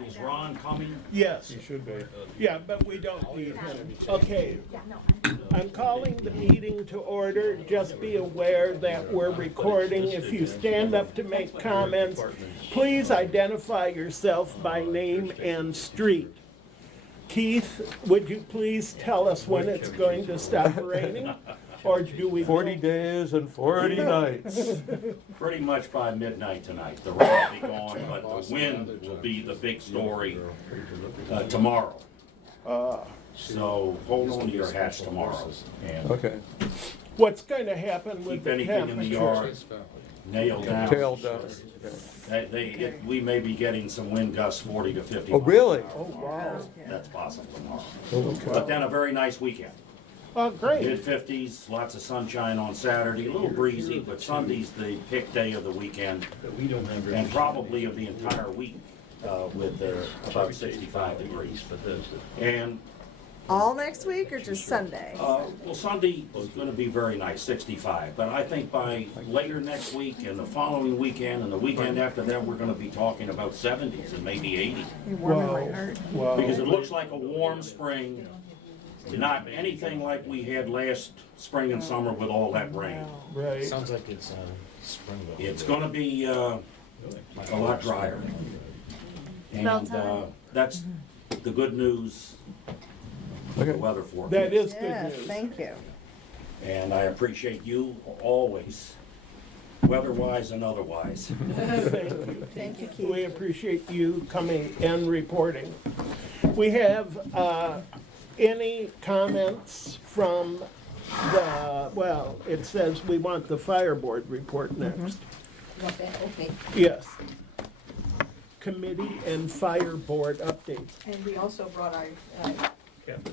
Is Ron coming? Yes, You should be. yeah, but we don't need him. Okay, I'm calling the meeting to order. Just be aware that we're recording. If you stand up to make comments, please identify yourself by name and street. Keith, would you please tell us when it's going to stop raining? Or do we? 40 days and 40 nights. Pretty much by midnight tonight. The rain will be gone, but the wind will be the big story tomorrow. So hold on to your hats tomorrow and Okay. What's going to happen with keep the anything in the temperature? yard nailed down. Tail down. We may be getting some wind gusts 40 to 50. Oh, really? Oh, wow. That's possible tomorrow. Okay. But then a very nice weekend. Oh, great. Mid-50s, lots of sunshine on Saturday, a little breezy, but Sunday's the pick day of the weekend. And probably of the entire week with about 65 degrees. And, All next week or just Sunday? well, Sunday is gonna be very nice, 65. But I think by later next week and the following weekend and the weekend after that, we're gonna be talking about 70s and maybe 80. You're warming my Wow. heart. Wow. Because it looks like a warm spring, not anything like we had last spring and summer with all that rain. Right. Sounds like it's spring though. It's gonna be a lot drier. About And time. that's the good news, the Okay. weather forecast. That is good Yes, news. thank you. And I appreciate you always, weather-wise and otherwise. Thank you. Thank you, We Keith. appreciate you coming and reporting. We have any comments from well, it says we want the fire board report next. Okay, Yes. Committee and fire board updates. and we also brought our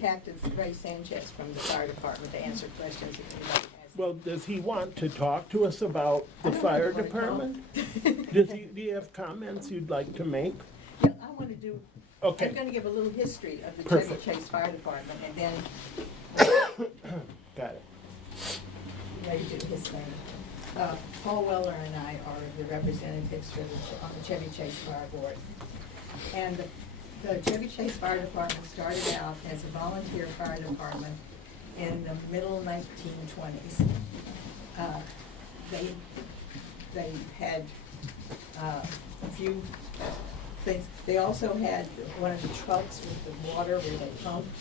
Captain Ray Sanchez from the fire department to answer questions if anybody has. Well, does he want to talk to us about the I don't fire think he wanna department? Do you have comments you'd like to make? Yeah, I want to do, I'm Okay, gonna give a little history of the Perfect. Chevy Chase Fire Department, and then got it. ready to do his thing. Paul Weller and I are the representatives for on the Chevy Chase Fire Board. And the Chevy Chase Fire Department started out as a volunteer fire department in the middle 1920s. They had a few things. They also had one of the trucks with the water where they pumped,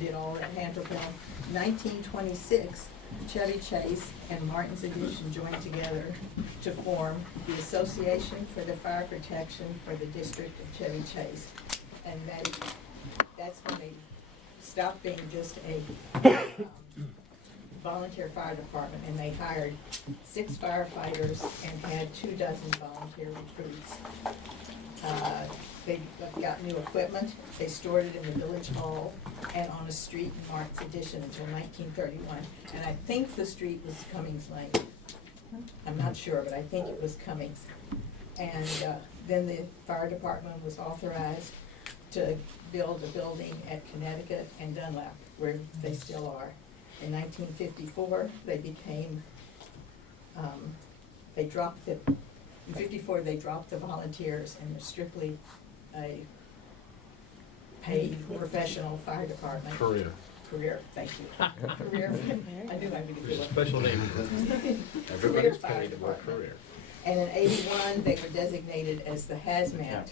did all that hand propelled. 1926, Chevy Chase and Martin's Addition joined together to form the Association for the Fire Protection for the District of Chevy Chase. And that's when they stopped being just a volunteer fire department, and they hired 6 firefighters and had 24 volunteer recruits. They got new equipment, they stored it in the village hall and on a street in Martin's Addition until 1931. And I think the street was Cummings Lane. I'm not sure, but I think it was Cummings. And then the fire department was authorized to build a building at Connecticut and Dunlap, where they still are. In 1954, they became, in 54, they dropped the volunteers and were strictly a paid professional fire department. Career, thank you. Career, I knew I would get There's a it. special name. Everybody's paid for a career. And in 81, they were designated as the hazmat.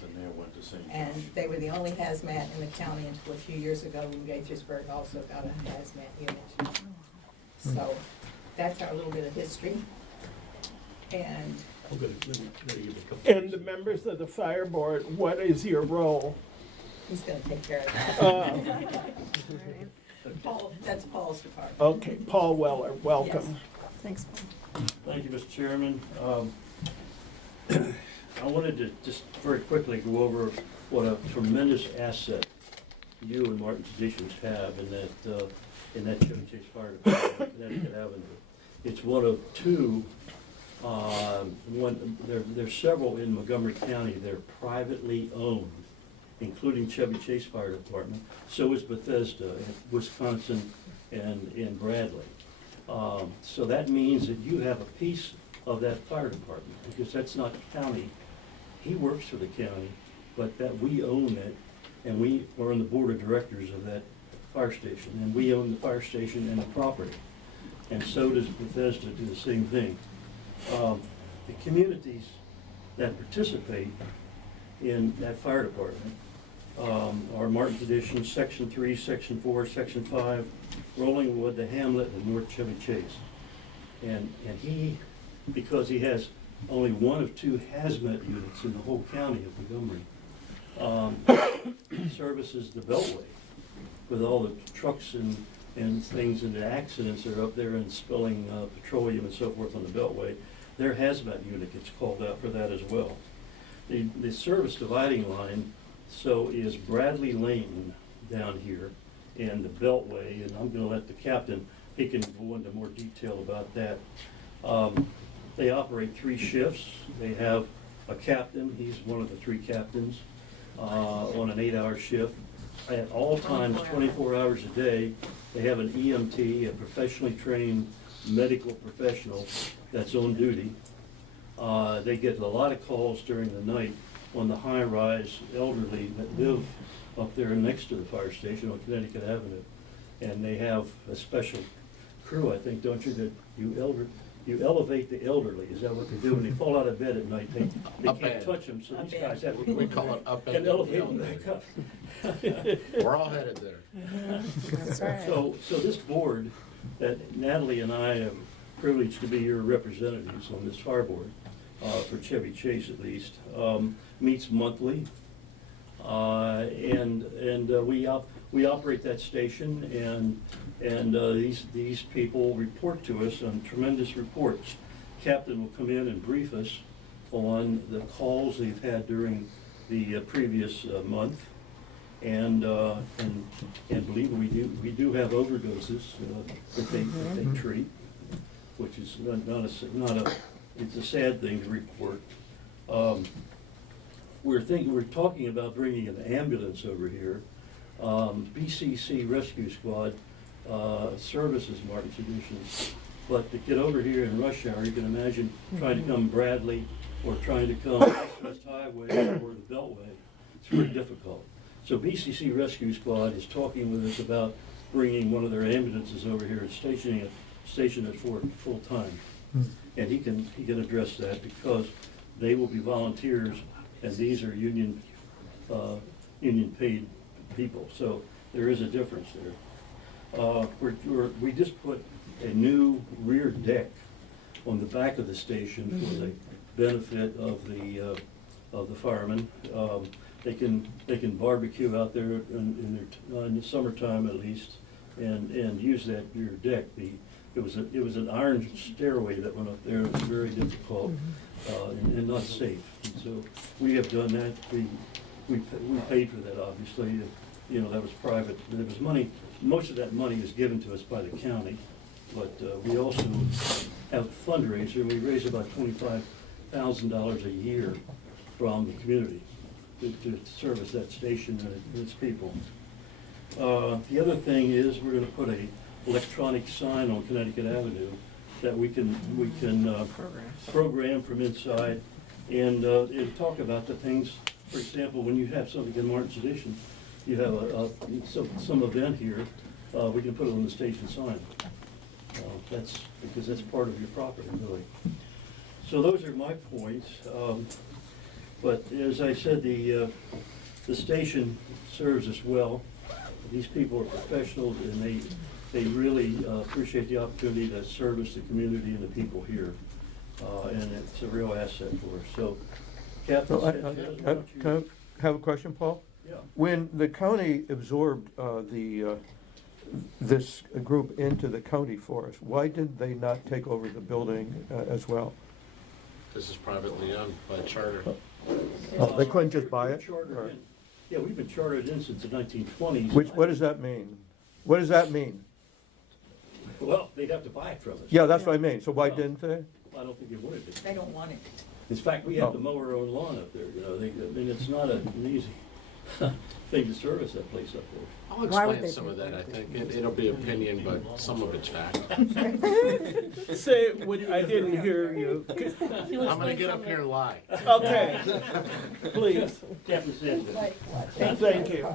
And they were the only hazmat in the county until a few years ago when Gaithersburg also got a hazmat unit. So that's our little bit of history. And And the members of the fire board, what is your role? he's gonna take care of that. Paul, that's Paul's department. Okay, Paul Weller, welcome. Thanks. Thank you, Mr. Chairman. I wanted to just very quickly go over what a tremendous asset you and Martin's Additions have in that Chevy Chase Fire Department, Connecticut Avenue. It's one of 2, there's several in Montgomery County. They're privately owned, including Chevy Chase Fire Department. So is Bethesda in Wisconsin and in Bradley. So that means that you have a piece of that fire department, because that's not county. He works for the county, but that we own it, and we are on the board of directors of that fire station, and we own the fire station and the property. And so does Bethesda do the same thing. The communities that participate in that fire department are Martin's Addition, Section 3, Section 4, Section 5, Rollingwood, the Hamlet, and North Chevy Chase. And he, because he has only one of 2 hazmat units in the whole county of Montgomery, services the Beltway with all the trucks and things and the accidents that are up there and spilling petroleum and so forth on the Beltway. Their hazmat unit gets called out for that as well. The service dividing line, so is Bradley Lane down here and the Beltway, and I'm gonna let the captain, he can go into more detail about that. They operate 3 shifts. They have a captain, he's one of the 3 captains, on an 8-hour shift. At all times, 24 hours a day, they have an EMT, a professionally trained medical professional that's on duty. They get a lot of calls during the night on the high-rise elderly that live up there next to the fire station on Connecticut Avenue. And they have a special crew, I think, don't you, that you elevate the elderly, is that what they do? When they fall out of bed at night, they can't Upend. touch them, so these Upend. guys have. We call it upend. And elevate them back up. We're all headed there. That's right. So this board, that Natalie and I am privileged to be your representatives on this fire board, for Chevy Chase at least, meets monthly. We operate that station, and these people report to us on tremendous reports. Captain will come in and brief us on the calls they've had during the previous month. And believe me, we do have overdoses that they treat, which is it's a sad thing to report. We're talking about bringing an ambulance over here. BCC Rescue Squad services Martin's Addition, but to get over here in rush hour, you can imagine trying to come Bradley or trying to come West Highway or the Beltway. It's pretty difficult. So BCC Rescue Squad is talking with us about bringing one of their ambulances over here and stationing it for full time. And he can address that because they will be volunteers, and these are union paid people. So there is a difference there. We just put a new rear deck on the back of the station for the benefit of the firemen. They can barbecue out there in the summertime at least, and use that rear deck. It was an iron stairway that went up there. It was very difficult and not safe. And so we have done that. We paid for that, obviously. That was private. There was money. Most of that money is given to us by the county, but we also have a fundraiser. We raise about $25,000 a year from the community to service that station and its people. The other thing is we're going to put a electronic sign on Connecticut Avenue that we can program from inside and talk about the things. For example, when you have something in Martin's Addition, you have some event here, we can put it on the station sign. That's because that's part of your property, really. So those are my points. But as I said, the station serves us well. These people are professionals, and they really appreciate the opportunity to service the community and the people here. And it's a real asset for us. So, Captain, Can I have a question, Paul? Yeah. When the county absorbed this group into the county forest, why did they not take over the building as well? This is privately owned by charter. They couldn't just buy We're it? chartered Or- in. Yeah, we've been chartered in since the 1920s. What does that mean? What does that mean? Well, they'd have to buy it from us. Yeah, that's what I mean. So why didn't they? I don't think they wanted to. They don't want it. In fact, we have Oh. to mow our own lawn up there, I mean, it's not an easy. thing to service that place up there. I'll Why would explain they some do of that, that? I think. It'll be opinion, but some of it's fact. Say, I didn't hear you. I'm gonna get up here and lie. Okay, please, Captain Sanchez. thank you.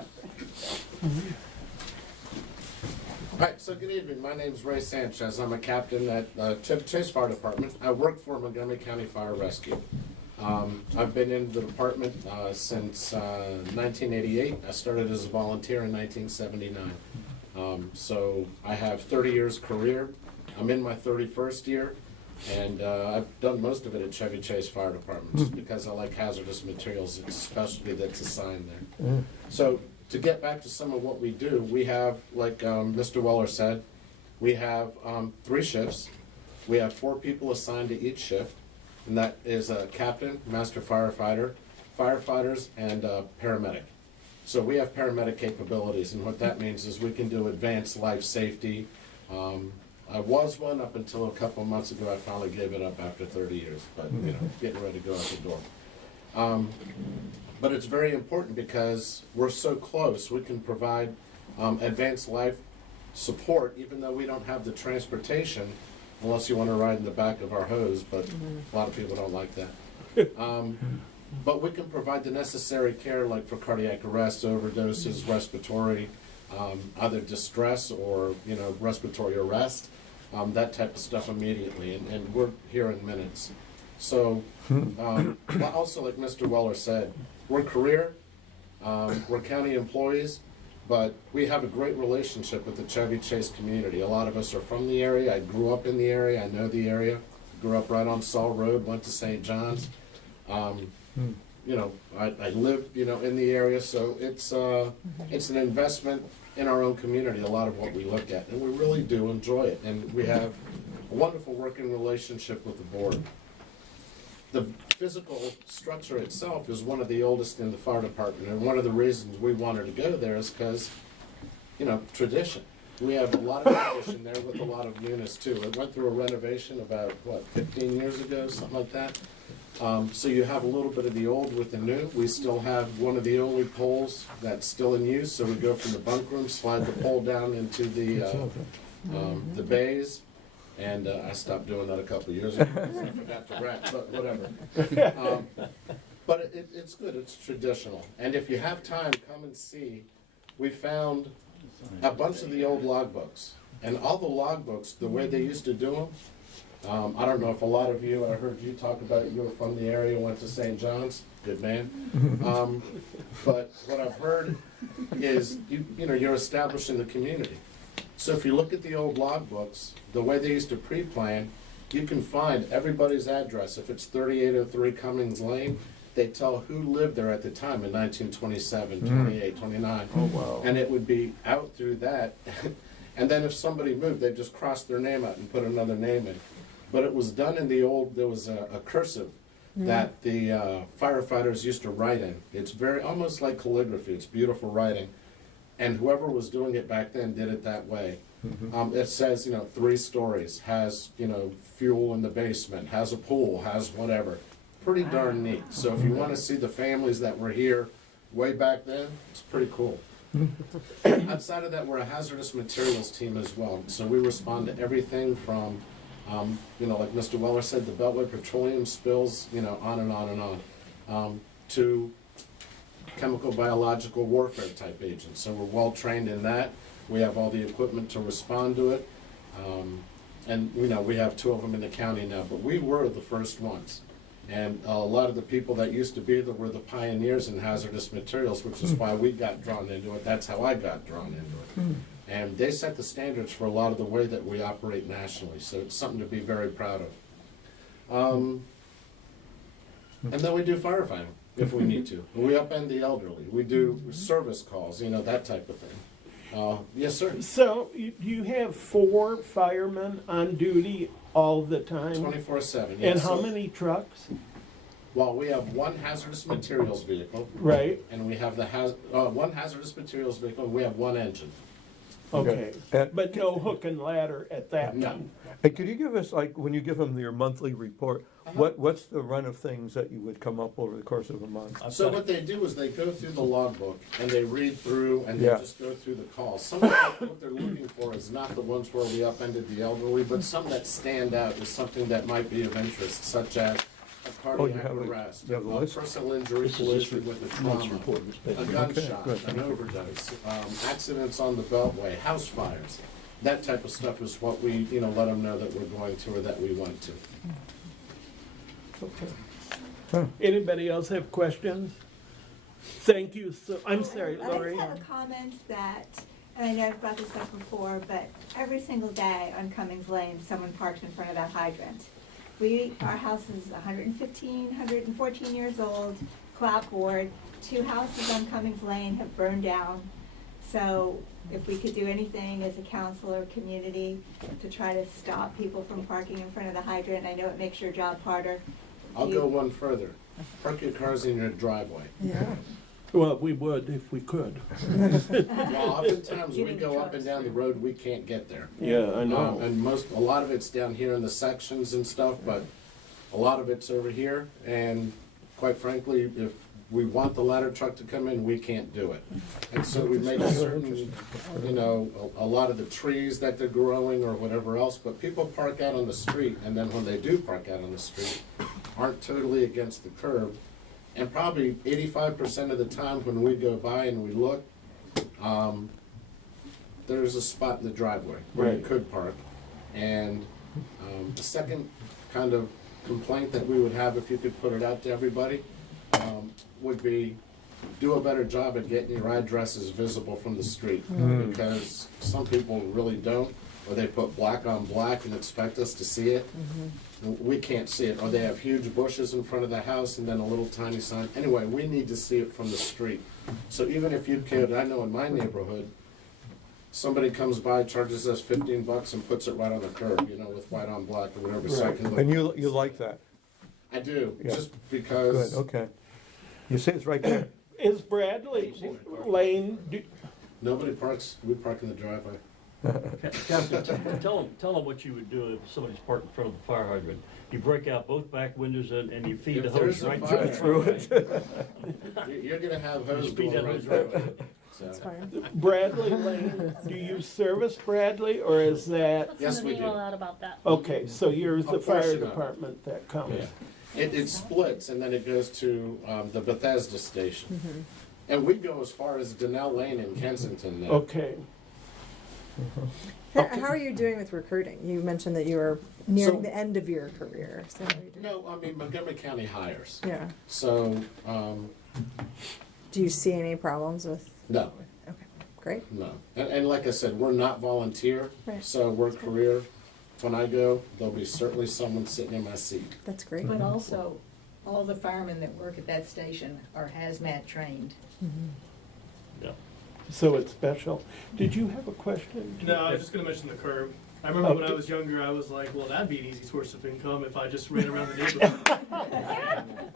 All right, so good evening. My name's Ray Sanchez. I'm a captain at Chevy Chase Fire Department. I work for Montgomery County Fire Rescue. I've been in the department since 1988. I started as a volunteer in 1979. So I have 30 years career. I'm in my 31st year, and I've done most of it at Chevy Chase Fire Department just because I like hazardous materials. It's a specialty that's assigned there. So to get back to some of what we do, we have, like Mr. Weller said, we have 3 shifts. We have 4 people assigned to each shift, and that is a captain, master firefighter, firefighters, and a paramedic. So we have paramedic capabilities, and what that means is we can do advanced life safety. I was one up until a couple of months ago. I finally gave it up after 30 years, but you know, getting ready to go out the door. But it's very important because we're so close. We can provide advanced life support, even though we don't have the transportation, unless you want to ride in the back of our hose, but a lot of people don't like that. But we can provide the necessary care, like for cardiac arrest, overdoses, respiratory, either distress or, you know, respiratory arrest, that type of stuff immediately, and we're here in minutes. So, also like Mr. Weller said, we're career, we're county employees, but we have a great relationship with the Chevy Chase community. A lot of us are from the area. I grew up in the area. I know the area. Grew up right on Saul Road, went to St. John's. You know, I live, you know, in the area, so it's an investment in our own community, a lot of what we look at, and we really do enjoy it, and we have a wonderful working relationship with the board. The physical structure itself is one of the oldest in the fire department, and one of the reasons we wanted to go there is because, you know, tradition. We have a lot of tradition there with a lot of units too. It went through a renovation about, what, 15 years ago, something like that. So you have a little bit of the old with the new. We still have one of the only poles that's still in use, so we go from the bunk room, slide the pole down into the bays. And I stopped doing that a couple of years ago because I forgot to wrap, but whatever. But it's good, it's traditional. And if you have time, come and see. We found a bunch of the old logbooks. And all the logbooks, the way they used to do them, I don't know if a lot of you, I heard you talk about it, you were from the area, went to St. John's, good man. But what I've heard is, you know, you're establishing the community. So if you look at the old logbooks, the way they used to pre-plan, you can find everybody's address. If it's 3803 Cummings Lane, they tell who lived there at the time in 1927, 28, 29. Oh, wow. And it would be out through that. And then if somebody moved, they'd just cross their name out and put another name in. But it was done in the old, there was a cursive that the firefighters used to write in. It's very, almost like calligraphy. It's beautiful writing. And whoever was doing it back then did it that way. It says, you know, 3 stories, has, you know, fuel in the basement, has a pool, has whatever. Pretty darn neat. So if you want to see the families that were here way back then, it's pretty cool. Outside of that, we're a hazardous materials team as well. So we respond to everything from, you know, like Mr. Weller said, the Beltway petroleum spills, you know, on and on and on, to chemical biological warfare type agents. So we're well trained in that. We have all the equipment to respond to it. And you know, we have 2 of them in the county now, but we were the first ones. And a lot of the people that used to be there were the pioneers in hazardous materials, which is why we got drawn into it. That's how I got drawn into it. And they set the standards for a lot of the way that we operate nationally. So it's something to be very proud of. And then we do firefighting if we need to. We upend the elderly. We do service calls, you know, that type of thing. Yes, sir. So you have 4 firemen on duty all the time? 24/7. Yes. And how many trucks? Well, we have 1 hazardous materials vehicle. Right. And we have the 1 hazardous materials vehicle, and we have 1 engine. Okay, And- but no hook and ladder at that No. time? Hey, could you give us, like, when you give them your monthly report, what's the run of things that you would come up over the course of a month? So what they do is they go through the logbook and they read through and they Yeah. just go through the calls. Some of what they're looking for is not the ones where we upended the elderly, but some that stand out is something that might be of interest, such as a cardiac have a- arrest, you have a a list? personal injury This is listed this with a month's trauma, report, Ms. a Baker. gunshot, good. an overdose, accidents on the beltway, house fires. That type of stuff is what we, let them know that we're going to or that we went to. Anybody else have questions? Thank you, so, I'm sorry, I Lori. just have a comment that, and I know I've brought this up before, but every single day on Cummings Lane, someone parks in front of that hydrant. Our house is 115, 114 years old, clapboard. 2 houses on Cummings Lane have burned down. So if we could do anything as a council or community to try to stop people from parking in front of the hydrant, I know it makes your job harder. I'll go one further. Park your cars in your driveway. Yeah. Well, we would if we could. Well, oftentimes we go up and down the road, we can't get there. Yeah, I know. And a lot of it's down here in the sections and stuff, but a lot of it's over here. And quite frankly, if we want the ladder truck to come in, we can't do it. And so we make certain, a lot of the trees that they're growing or whatever else, but people park out on the street, and then when they do park out on the street, aren't totally against the curb. And probably 85% of the time when we go by and we look, there's a spot in the driveway where you Right. could park. And the second kind of complaint that we would have, if you could put it out to everybody, would be do a better job at getting your addresses visible from the street. Because some people really don't, or they put black on black and expect us to see it. We can't see it, or they have huge bushes in front of the house and then a little tiny sign. Anyway, we need to see it from the street. So even if you could, I know in my neighborhood, somebody comes by, charges us $15 and puts it right on the curb, with white on black or whatever, so I can look. And you like that? I do, Yeah. just Good, because, okay. You see, it's right there. Is Bradley Lane, nobody parks, we park in the driveway. Captain, tell them what you would do if somebody's parked in front of the fire hydrant. You break out both back windows and you feed the If hose there's a right fire through it. You're gonna have hose Just feed going that right hose through right it. That's So, fine. Bradley Lane, do you service Bradley, or is that, yes, we do. out about that. okay, so you're the A fire portion of it. department that comes? Yeah. It splits and then it goes to the Bethesda station. And we go as far as Donnell Lane in Kensington now. Okay, How are you doing with recruiting? You mentioned that you were nearing So- the end of your career. So how are you doing? No, I mean Montgomery County hires. Yeah. So, Do you see any problems with? no, Okay, great. no. And like I said, we're not volunteer, Right. so we're career. When I go, there'll be certainly someone sitting in my seat. That's great. But also, all the firemen that work at that station are hazmat trained. Yeah. so it's special. Did you have a question? No, I was just gonna mention the curb. I remember when I was younger, I was like, well, that'd be an easy source of income if I just ran around the neighborhood.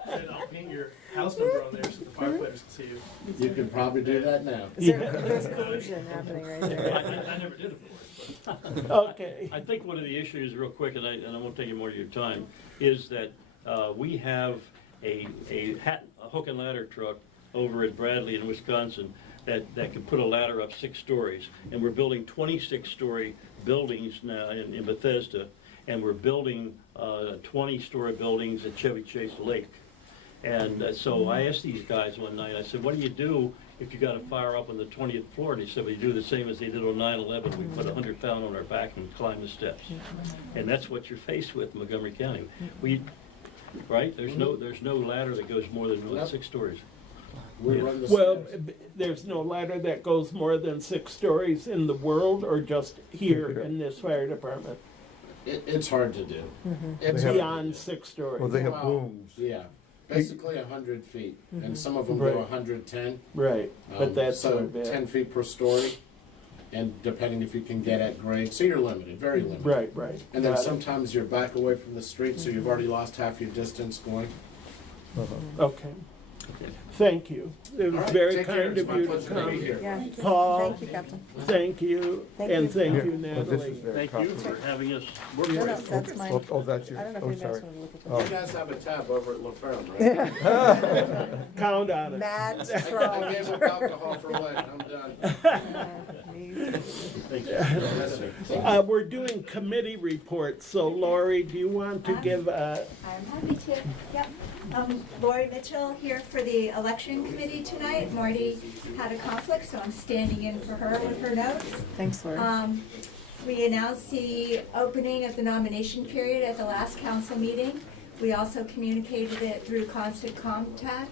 And I'll paint your house number on there so the firefighters can see you. You could probably do that now. There's collusion happening right I, there. I never did, of course, but. Okay, I think one of the issues, real quick, and I won't take any more of your time, is that we have a hook and ladder truck over at Bradley in Wisconsin that can put a ladder up 6 stories. And we're building 26-story buildings now in Bethesda, and we're building 20-story buildings at Chevy Chase Lake. And so I asked these guys one night, I said, what do you do if you got a fire up on the 20th floor? And they said, we do the same as they did on 9/11. We put 100 pound on our back and climb the steps. And that's what you're faced with in Montgomery County. Right? There's no ladder that goes more than Nope. 6 stories. We Yeah. run the well, stairs. there's no ladder that goes more than 6 stories in the world, or just here in this fire department? It's hard to do. It's They have- Beyond 6 stories? Well, they have Wow. booms. Yeah, basically 100 feet, and some of them Right. go 110. Right, but that's So so bad. 10 feet per story, and depending if you can get at grade, so you're limited, very limited. Right. And then Got it. sometimes you're back away from the street, so you've already lost half your distance going. Uh-huh. Okay, Thank you. It All was right, very take care. kind It's of my you to pleasure to come. be here. Yeah. Paul, Thank you, Captain. thank you, Thank and you. thank you, Well, this is Natalie. very Thank you complicated. for having us work No, with no, you. that's mine. Oh, that's yours. I don't know if Oh, anybody else sorry. wanted to look Oh. at You guys have a tab over at La Ferme, right? that. Count on it. Matt I Strong. gave up alcohol for what? I'm done. Thank you. Yes, sir. We're doing committee reports, so Lori, do you want to give a, I'm happy to, yep. Lori Mitchell here for the election committee tonight. Marty had a conflict, so I'm standing in for her with her notes. Thanks, Lori. We announced the opening of the nomination period at the last council meeting. We also communicated it through constant contact,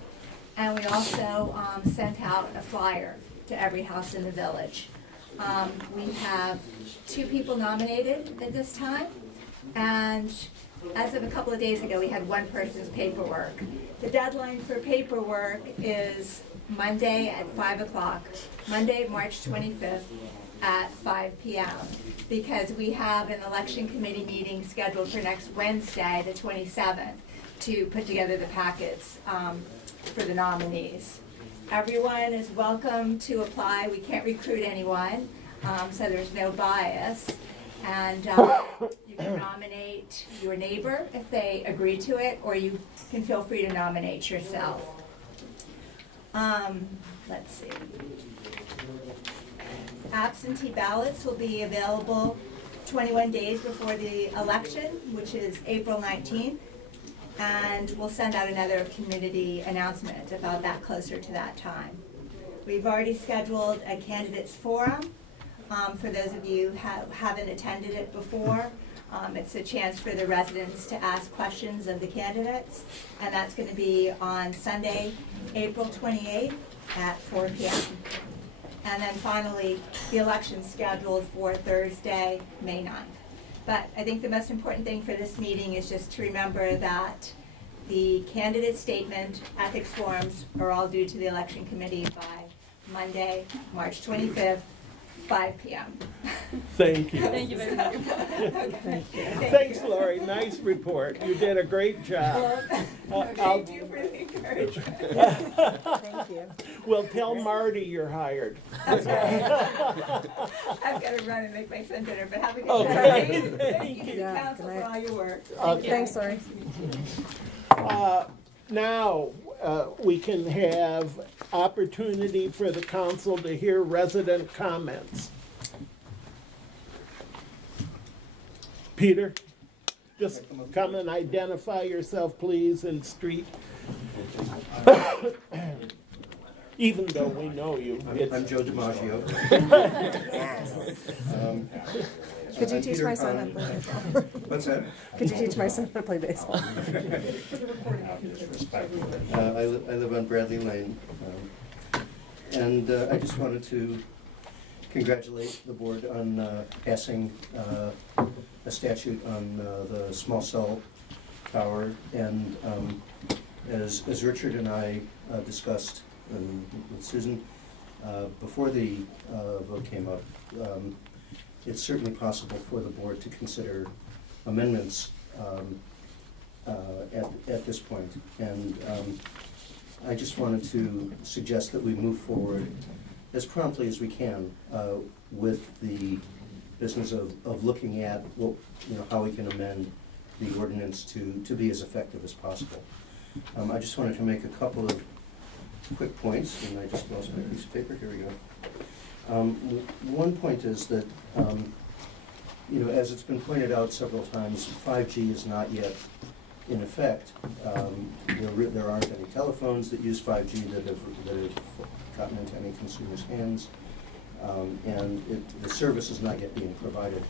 and we also sent out a flyer to every house in the village. We have 2 people nominated at this time, and as of a couple of days ago, we had 1 person's paperwork. The deadline for paperwork is Monday at 5 o'clock, Monday, March 25th at 5 p.m. because we have an election committee meeting scheduled for next Wednesday, the 27th, to put together the packets for the nominees. Everyone is welcome to apply. We can't recruit anyone, so there's no bias. And you can nominate your neighbor if they agree to it, or you can feel free to nominate yourself. Let's see. Absentee ballots will be available 21 days before the election, which is April 19th. And we'll send out another community announcement about that closer to that time. We've already scheduled a candidates forum. For those of you who haven't attended it before, it's a chance for the residents to ask questions of the candidates. And that's going to be on Sunday, April 28th at 4 p.m. And then finally, the election's scheduled for Thursday, May 9th. But I think the most important thing for this meeting is just to remember that the candidate statement, ethics forms are all due to the election committee by Monday, March 25th, 5 p.m. thank you. Thank you very much. Okay. Thanks, Lori, nice report. You did a great job. I'll- Thank you for the encouragement. Thank you. We'll tell Marty you're hired. That's right. I've got to run and make my son dinner, but have a good Okay. night. Thank you, Yeah, council, good for night. all your work. Thanks, Lori. Now, we can have opportunity for the council to hear resident comments. Peter, just come and identify yourself, please, and street. Even though we know you. I'm Joe DiMaggio. Could you I'm teach Peter my son how to Conlon. play baseball? What's that? Could you teach my son how to play baseball? I live on Bradley Lane. And I just wanted to congratulate the board on passing a statute on the small cell tower. And as Richard and I discussed with Susan, before the vote came up, it's certainly possible for the board to consider amendments at this point. And I just wanted to suggest that we move forward as promptly as we can with the business of looking at what, how we can amend the ordinance to be as effective as possible. I just wanted to make a couple of quick points, and I just lost my piece of paper. Here we go. One point is that, as it's been pointed out several times, 5G is not yet in effect. There aren't any telephones that use 5G that have gotten into any consumer's hands, and the service is not yet being provided.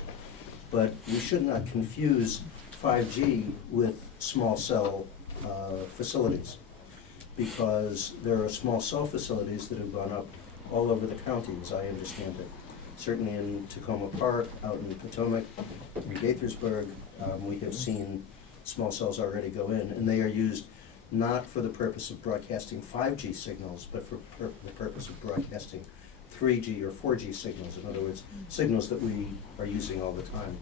But we should not confuse 5G with small cell facilities, because there are small cell facilities that have gone up all over the county, as I understand it. Certainly in Tacoma Park, out in Potomac, in Gaithersburg, we have seen small cells already go in, and they are used not for the purpose of broadcasting 5G signals, but for the purpose of broadcasting 3G or 4G signals. In other words, signals that we are using all the time.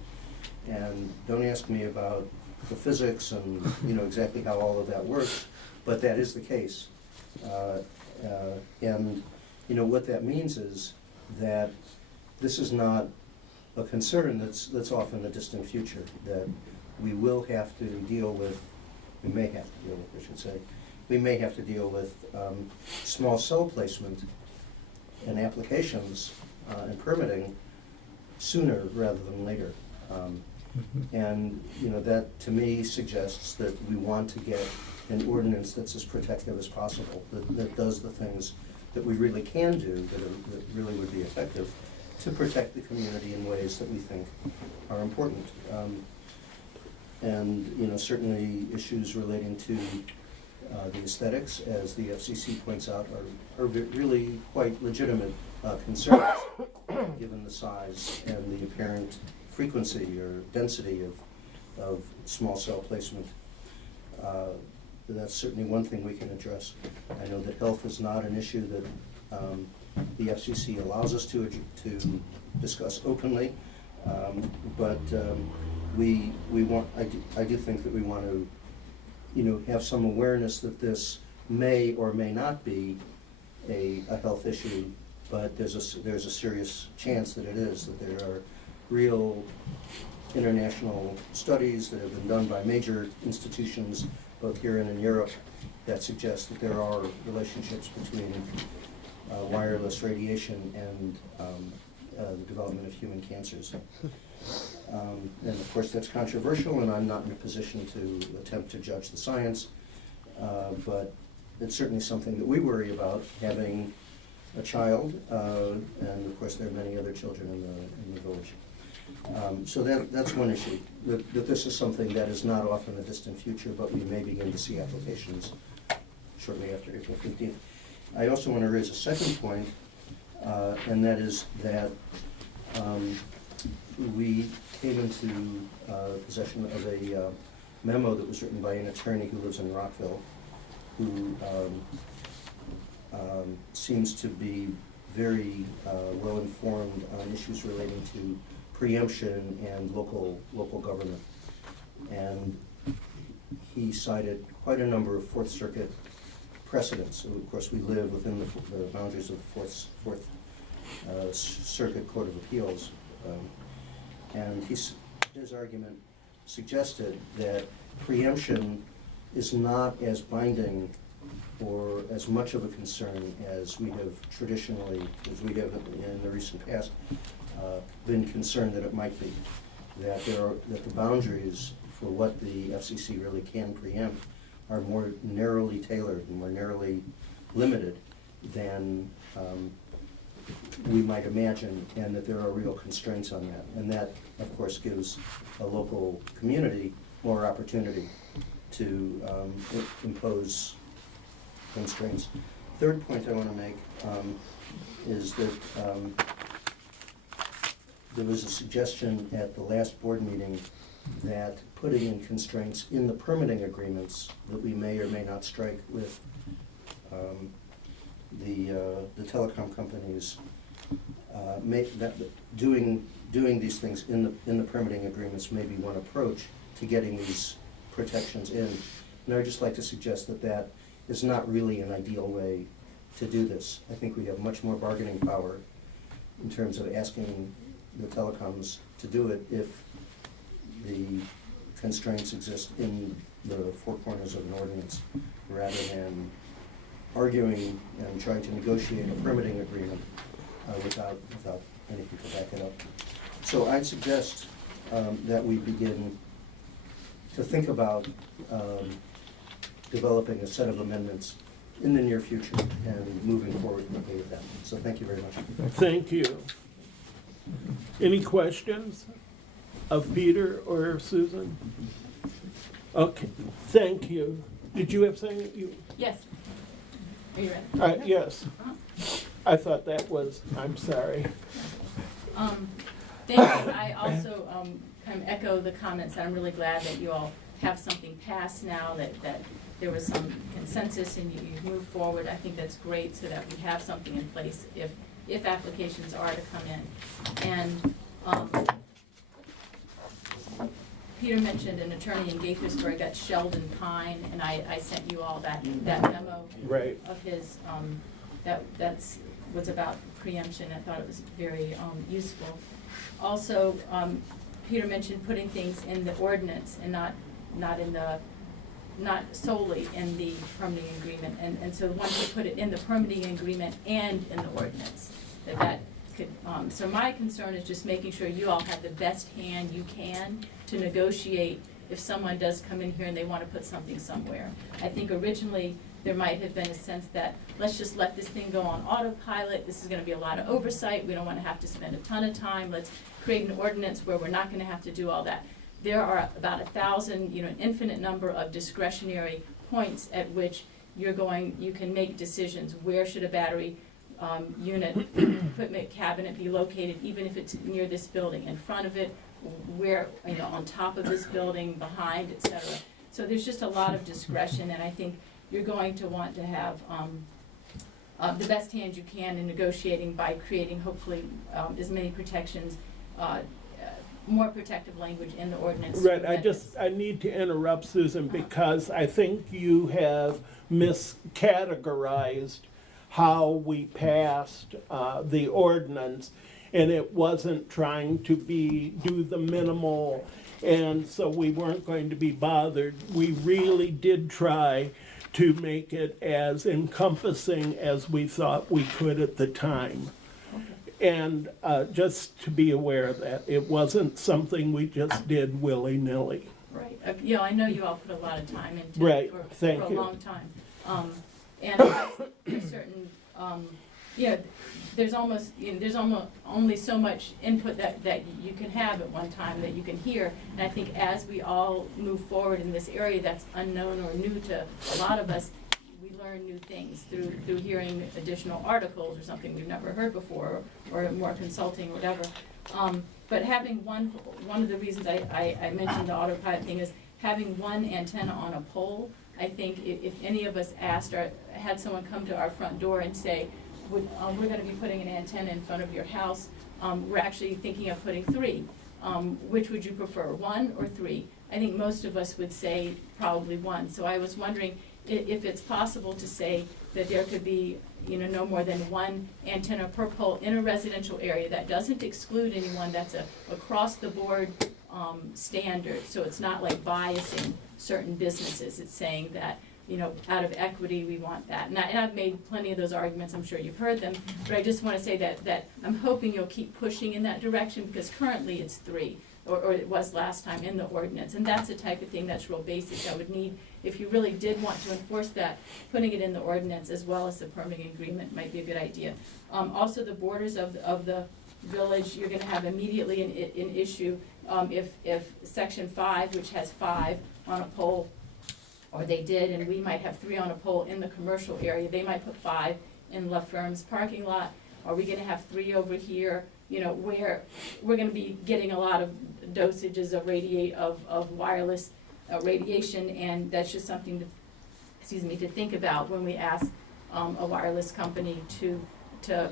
And don't ask me about the physics and exactly how all of that works, but that is the case. And, you know, what that means is that this is not a concern that's off in the distant future, that we will have to deal with, we may have to deal with, I should say, we may have to deal with small cell placement and applications and permitting sooner rather than later. And, you know, that to me suggests that we want to get an ordinance that's as protective as possible, that does the things that we really can do, that really would be effective to protect the community in ways that we think are important. And, you know, certainly issues relating to the aesthetics, as the FCC points out, are really quite legitimate concerns, given the size and the apparent frequency or density of small cell placement. That's certainly one thing we can address. I know that health is not an issue that the FCC allows us to discuss openly, but we want. I do think that we want to, you know, have some awareness that this may or may not be a health issue, but there's a serious chance that it is, that there are real international studies that have been done by major institutions, both here and in Europe, that suggest that there are relationships between wireless radiation and the development of human cancers. And of course that's controversial, and I'm not in a position to attempt to judge the science, but it's certainly something that we worry about, having a child, and of course there are many other children in the village. So that's one issue, that this is something that is not off in the distant future, but we may begin to see applications shortly after April 15th. I also want to raise a second point, and that is that we came into possession of a memo that was written by an attorney who lives in Rockville, who seems to be very well informed on issues relating to preemption and local government. And he cited quite a number of Fourth Circuit precedents. So of course, we live within the boundaries of the Fourth Circuit Court of Appeals. And his argument suggested that preemption is not as binding or as much of a concern as we have traditionally, as we have in the recent past, been concerned that it might be. That the boundaries for what the FCC really can preempt are more narrowly tailored and more narrowly limited than we might imagine, and that there are real constraints on that. And that, of course, gives a local community more opportunity to impose constraints. Third point I want to make is that there was a suggestion at the last board meeting that putting in constraints in the permitting agreements that we may or may not strike with the telecom companies, doing these things in the permitting agreements may be one approach to getting these protections in. And I'd just like to suggest that that is not really an ideal way to do this. I think we have much more bargaining power in terms of asking the telecoms to do it if the constraints exist in the four corners of an ordinance, rather than arguing and trying to negotiate a permitting agreement without anything to back it up. So I'd suggest that we begin to think about developing a set of amendments in the near future and moving forward quickly with that. So thank you very much. Thank you. Any questions of Peter or Susan? Okay, thank you. Did you have something you? Yes. Are you ready? Yes. I thought that was, I'm sorry. Thank you. I also kind of echo the comments. I'm really glad that you all have something passed now, that there was some consensus and you moved forward. I think that's great, so that we have something in place if applications are to come in. And Peter mentioned an attorney in Gaithersburg, that's Sheldon Pine, and I sent you all that memo Right. of his, that's was about preemption. I thought it was very useful. Also, Peter mentioned putting things in the ordinance and not solely in the permitting agreement. And so once you put it in the permitting agreement and in the ordinance, that could, so my concern is just making sure you all have the best hand you can to negotiate if someone does come in here and they want to put something somewhere. I think originally there might have been a sense that let's just let this thing go on autopilot. This is going to be a lot of oversight. We don't want to have to spend a ton of time. Let's create an ordinance where we're not going to have to do all that. There are about 1,000, an infinite number of discretionary points at which you can make decisions. Where should a battery unit, equipment cabinet be located, even if it's near this building, in front of it, where, on top of this building, behind, et cetera. So there's just a lot of discretion, and I think you're going to want to have the best hand you can in negotiating by creating, hopefully, as many protections, more protective language in the ordinance. Right, I need to interrupt, Susan, because I think you have miscategorized how we passed the ordinance, and it wasn't trying to do the minimal, and so we weren't going to be bothered. We really did try to make it as encompassing as we thought we could at the time. And just to be aware of that, it wasn't something we just did willy-nilly. Right. I know you all put a lot of time into Right. it for Thank a you. long time. And there's certain, there's almost only so much input that you can have at one time that you can hear. And I think as we all move forward in this area that's unknown or new to a lot of us, we learn new things through hearing additional articles or something we've never heard before, or more consulting or whatever. But having one of the reasons I mentioned the autopilot thing is having one antenna on a pole. I think if any of us asked or had someone come to our front door and say, we're going to be putting an antenna in front of your house, we're actually thinking of putting 3. Which would you prefer, 1 or 3? I think most of us would say probably 1. So I was wondering if it's possible to say that there could be, no more than 1 antenna per pole in a residential area. That doesn't exclude anyone. That's a across-the-board standard. So it's not like biasing certain businesses. It's saying that, out of equity, we want that. And I've made plenty of those arguments. I'm sure you've heard them. But I just want to say that I'm hoping you'll keep pushing in that direction, because currently it's 3. Or it was last time in the ordinance. And that's the type of thing that's real basic. I would need, if you really did want to enforce that, putting it in the ordinance as well as the permitting agreement might be a good idea. Also, the borders of the village, you're going to have immediately an issue if Section 5, which has 5 on a pole, or they did, and we might have 3 on a pole in the commercial area, they might put 5 in La Ferme's parking lot. Are we going to have 3 over here? Where we're going to be getting a lot of dosages of wireless radiation, and that's just something to think about when we ask a wireless company to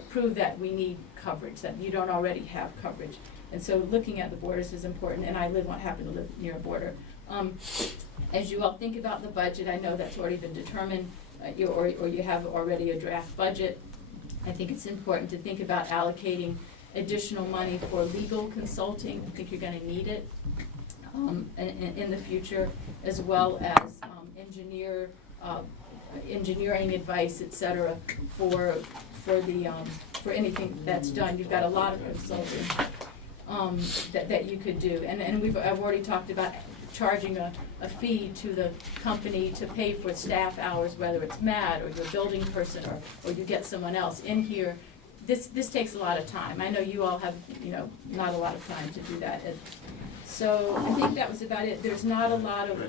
prove that we need coverage, that you don't already have coverage. And so looking at the borders is important, and I happen to live near a border. As you all think about the budget, I know that's already been determined, or you have already a draft budget. I think it's important to think about allocating additional money for legal consulting. I think you're going to need it in the future, as well as engineering advice, et cetera, for anything that's done. You've got a lot of consulting that you could do, and I've already talked about charging a fee to the company to pay for staff hours, whether it's Matt or your building person or you get someone else in here. This takes a lot of time. I know you all have, not a lot of time to do that. So I think that was about it. There's not a lot of,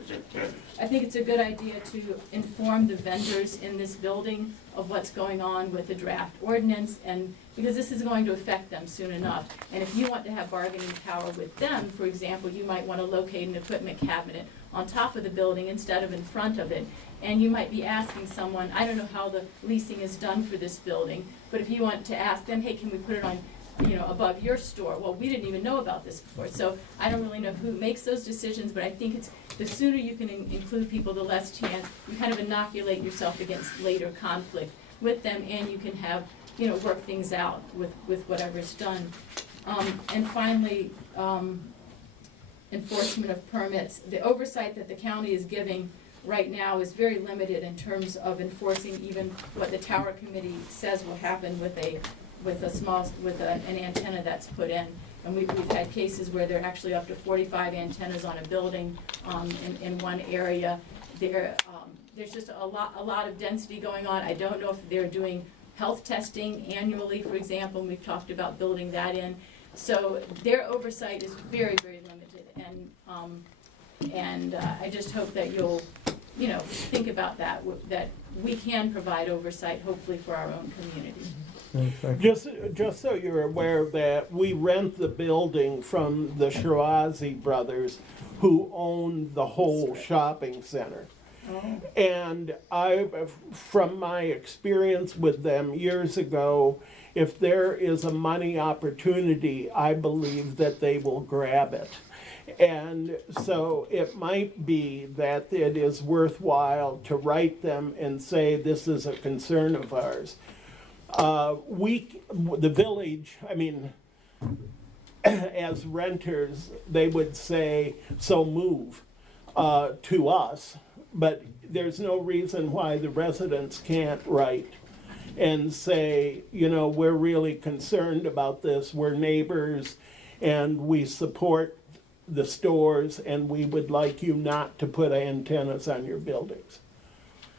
I think it's a good idea to inform the vendors in this building of what's going on with the draft ordinance, and because this is going to affect them soon enough. And if you want to have bargaining power with them, for example, you might want to locate an equipment cabinet on top of the building instead of in front of it. And you might be asking someone, I don't know how the leasing is done for this building, but if you want to ask them, hey, can we put it on above your store. Well, we didn't even know about this before, so I don't really know who makes those decisions, but I think it's, the sooner you can include people, the less chance, you kind of inoculate yourself against later conflict with them, and you can have, work things out with whatever's done. And finally, enforcement of permits. The oversight that the county is giving right now is very limited in terms of enforcing even what the tower committee says will happen with an antenna that's put in. And we've had cases where there are actually up to 45 antennas on a building in one area. There's just a lot of density going on. I don't know if they're doing health testing annually, for example, and we've talked about building that in. So their oversight is very, very limited, and I just hope that you'll, think about that we can provide oversight, hopefully, for our own community. Just so you're aware that we rent the building from the Shirazi brothers, who own the whole shopping center. And from my experience with them years ago, if there is a money opportunity, I believe that they will grab it. And so it might be that it is worthwhile to write them and say, this is a concern of ours. The village, as renters, they would say, so move to us. But there's no reason why the residents can't write and say, we're really concerned about this, we're neighbors, and we support the stores, and we would like you not to put antennas on your buildings.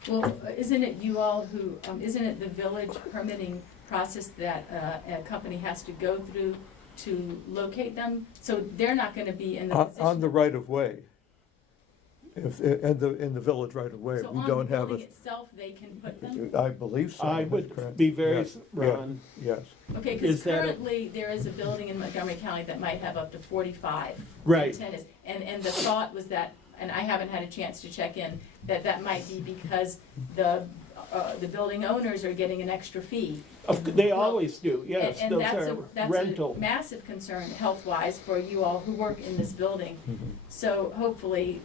Well, isn't it you all who, isn't it the village permitting process that a company has to go through to locate them? So they're not gonna be in the position. On the right of way. In the village right of way, So we on don't the have building itself, they can put them? I believe so. I that's would correct. be very, Yes, Ron. Yes. Okay, Is because that a- currently, there is a building in Montgomery County that might have up to 45 Right. antennas. And the thought was that, and I haven't had a chance to check in, that might be because the building owners are getting an extra fee. They always do, yes, And those that's are a rental. massive concern, health-wise, for you all who work in this building. So hopefully,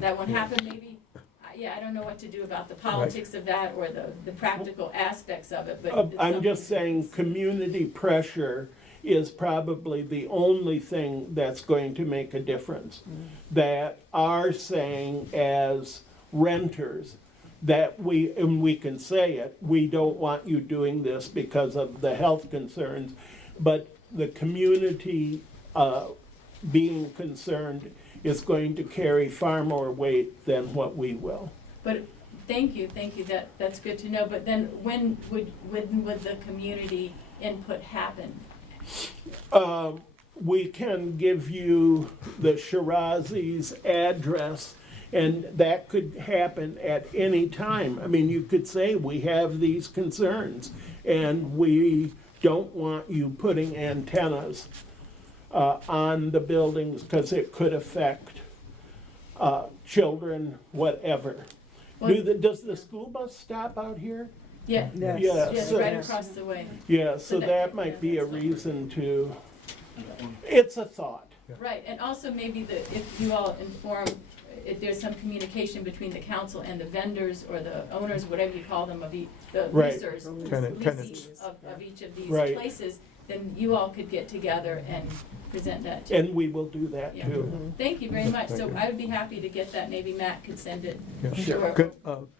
that won't happen, maybe. I don't know what to do about the politics of that or the practical aspects of it, but. it's I'm something just saying, community pressure is probably the only thing that's going to make a difference. That are saying as renters, that we can say it, we don't want you doing this because of the health concerns, but the community being concerned is going to carry far more weight than what we will. But thank you, that's good to know, but then when would the community input happen? We can give you the Shirazi's address, and that could happen at any time. You could say, we have these concerns, and we don't want you putting antennas on the buildings because it could affect children, whatever. Does the school bus stop out here? Yeah, Yes. yes, so- right across the way. Yeah, so that might be a reason to, it's a thought. Right, and also maybe if you all inform, if there's some communication between the council and the vendors or the owners, whatever you call them, of the Right. leasers, Tenants. leasees of each of these Right. places, then you all could get together and present that to. And we will do that Yeah. too. Thank you very much, Thank so you. I would be happy to get that, maybe Matt could send it. Yeah. Sure. Good,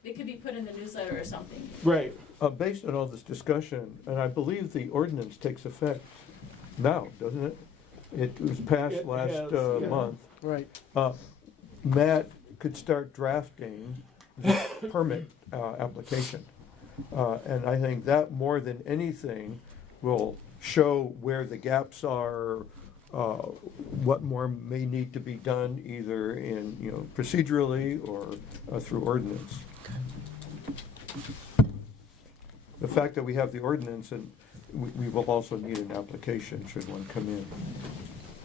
It could be put in the newsletter or something. Right. based on all this discussion, and I believe the ordinance takes effect now, doesn't it? It was passed It last has, yeah. month. Right. Matt could start drafting the permit application. And I think that more than anything will show where the gaps are, what more may need to be done either in, procedurally or through ordinance. The fact that we have the ordinance, and we will also need an application should one come in.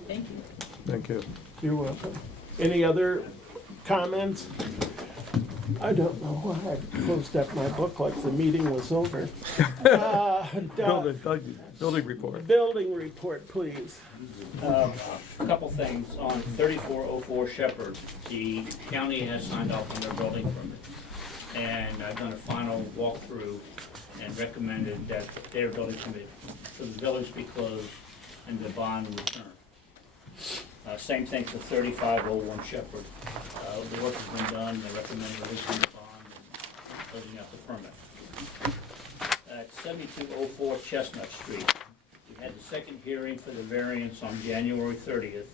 Thank you. Thank you. You're welcome. Any other comments? I don't know why I closed up my book like the meeting was over. Building report. Building report, please. A couple things. On 3404 Shepherd, the county has signed off on their building permit. And I've done a final walkthrough and recommended that their building permit for the village be closed and the bond returned. Same thing for 3501 Shepherd. The work has been done, they recommend releasing the bond and closing out the permit. At 7204 Chestnut Street, we had the second hearing for the variance on January 30th,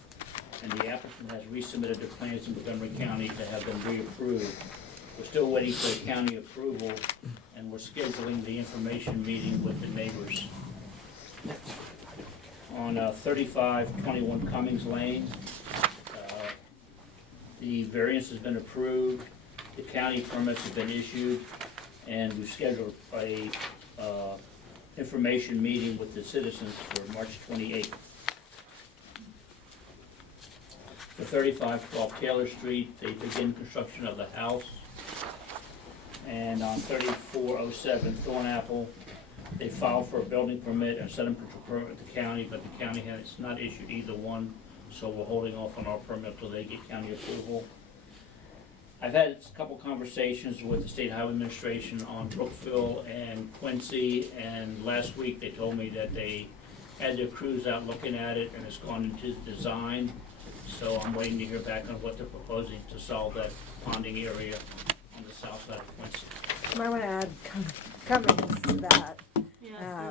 and the applicant has resubmitted the plans to Montgomery County to have them reapproved. We're still waiting for the county approval, and we're scheduling the information meeting with the neighbors. On 3521 Cummings Lane, the variance has been approved, the county permits have been issued, and we've scheduled a information meeting with the citizens for March 28th. For 3512 Taylor Street, they begin construction of the house. And on 3407 Thornapple, they filed for a building permit and sedimentary permit with the county, but the county has not issued either one, so we're holding off on our permit until they get county approval. I've had a couple conversations with the State Highway Administration on Brookville and Quincy, and last week they told me that they had their crews out looking at it and it's gone into design. So I'm waiting to hear back on what they're proposing to solve that ponding area on the south side of Quincy. Might want to add Cummings to that.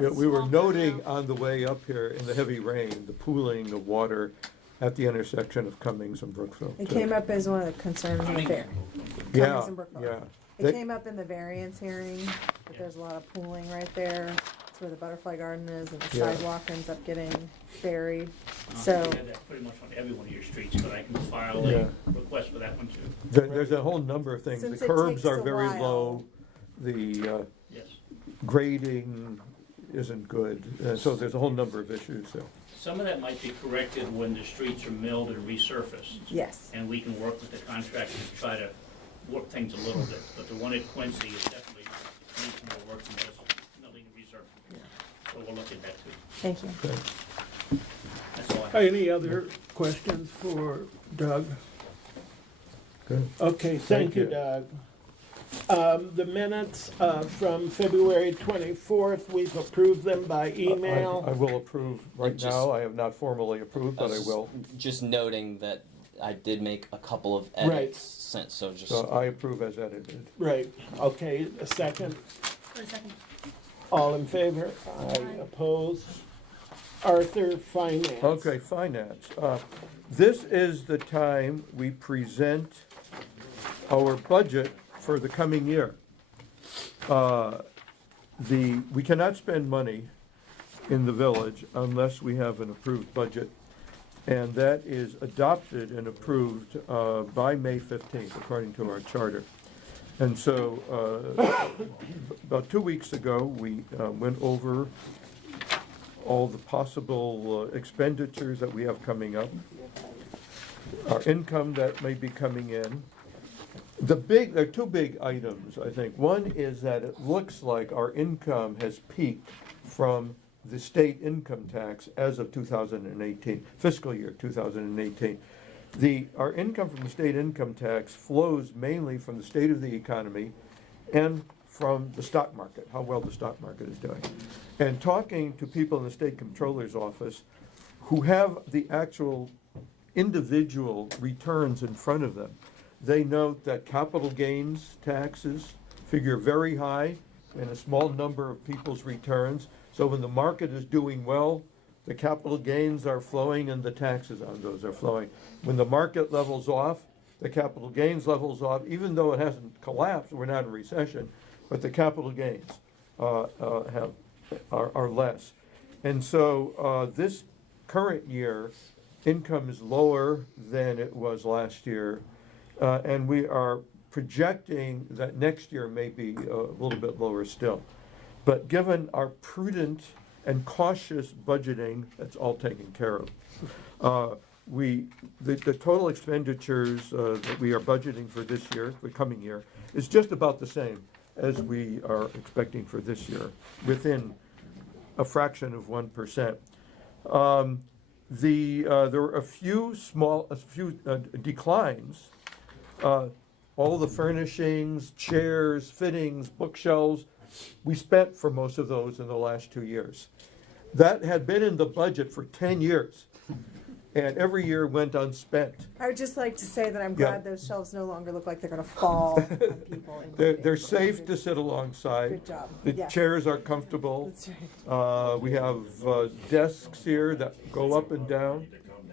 Yeah, we were noting on the way up here in the heavy rain, the pooling of water at the intersection of Cummings and Brookville. It too. came up as one of the concerns in the fair. Yeah, Cummings and Brookville. yeah. It They- came up in the variance hearing, that there's a lot of pooling right there. That's where the butterfly garden is, and the Yeah. sidewalk ends up getting buried. We So, have that pretty much on every one of your streets, but I can file Yeah. a request for that one too. There's a whole number of things. Since The it curbs takes are a very while. low, the Yes. grading isn't good, so there's a whole number of issues there. Some of that might be corrected when the streets are milled and resurfaced. yes. And we can work with the contractor to try to work things a little bit. But the one at Quincy is definitely needs more work than just milling and resurfacing. So we'll look at that too. Thank you. Okay. That's all I have. Any other questions for Doug? Good. Okay, thank you, Doug. The minutes from February 24th, we've approved them by email. I will approve right Just- now. I have not formally approved, but I was will. Just noting that I did make a couple of Right. edits since, so just. So I approve as edited. Right, okay, a second. For a second. All in favor? Aye. Opposed? Arthur, finance. Okay, finance. This is the time we present our budget for the coming year. We cannot spend money in the village unless we have an approved budget. And that is adopted and approved by May 15th, according to our charter. And so, about 2 weeks ago, we went over all the possible expenditures that we have coming up, our income that may be coming in. There are two big items, I think. One is that it looks like our income has peaked from the state income tax as of 2018, fiscal year 2018. Our income from the state income tax flows mainly from the state of the economy and from the stock market, how well the stock market is doing. And talking to people in the state comptroller's office who have the actual individual returns in front of them, they note that capital gains taxes figure very high in a small number of people's returns. So when the market is doing well, the capital gains are flowing and the taxes on those are flowing. When the market levels off, the capital gains levels off, even though it hasn't collapsed, we're not in recession, but the capital gains are less. And so this current year, income is lower than it was last year. And we are projecting that next year may be a little bit lower still. But given our prudent and cautious budgeting, that's all taken care of. The total expenditures that we are budgeting for this year, the coming year, is just about the same as we are expecting for this year, within a fraction of 1%. There were a few declines. All the furnishings, chairs, fittings, bookshelves, we spent for most of those in the last 2 years. That had been in the budget for 10 years, and every year went unspent. I would just like to say that I'm Yeah. glad those shelves no longer look like they're gonna fall on people. in the They're day. safe to sit alongside. Good job. The Yes. chairs are comfortable. That's right. We have desks here that go up and down.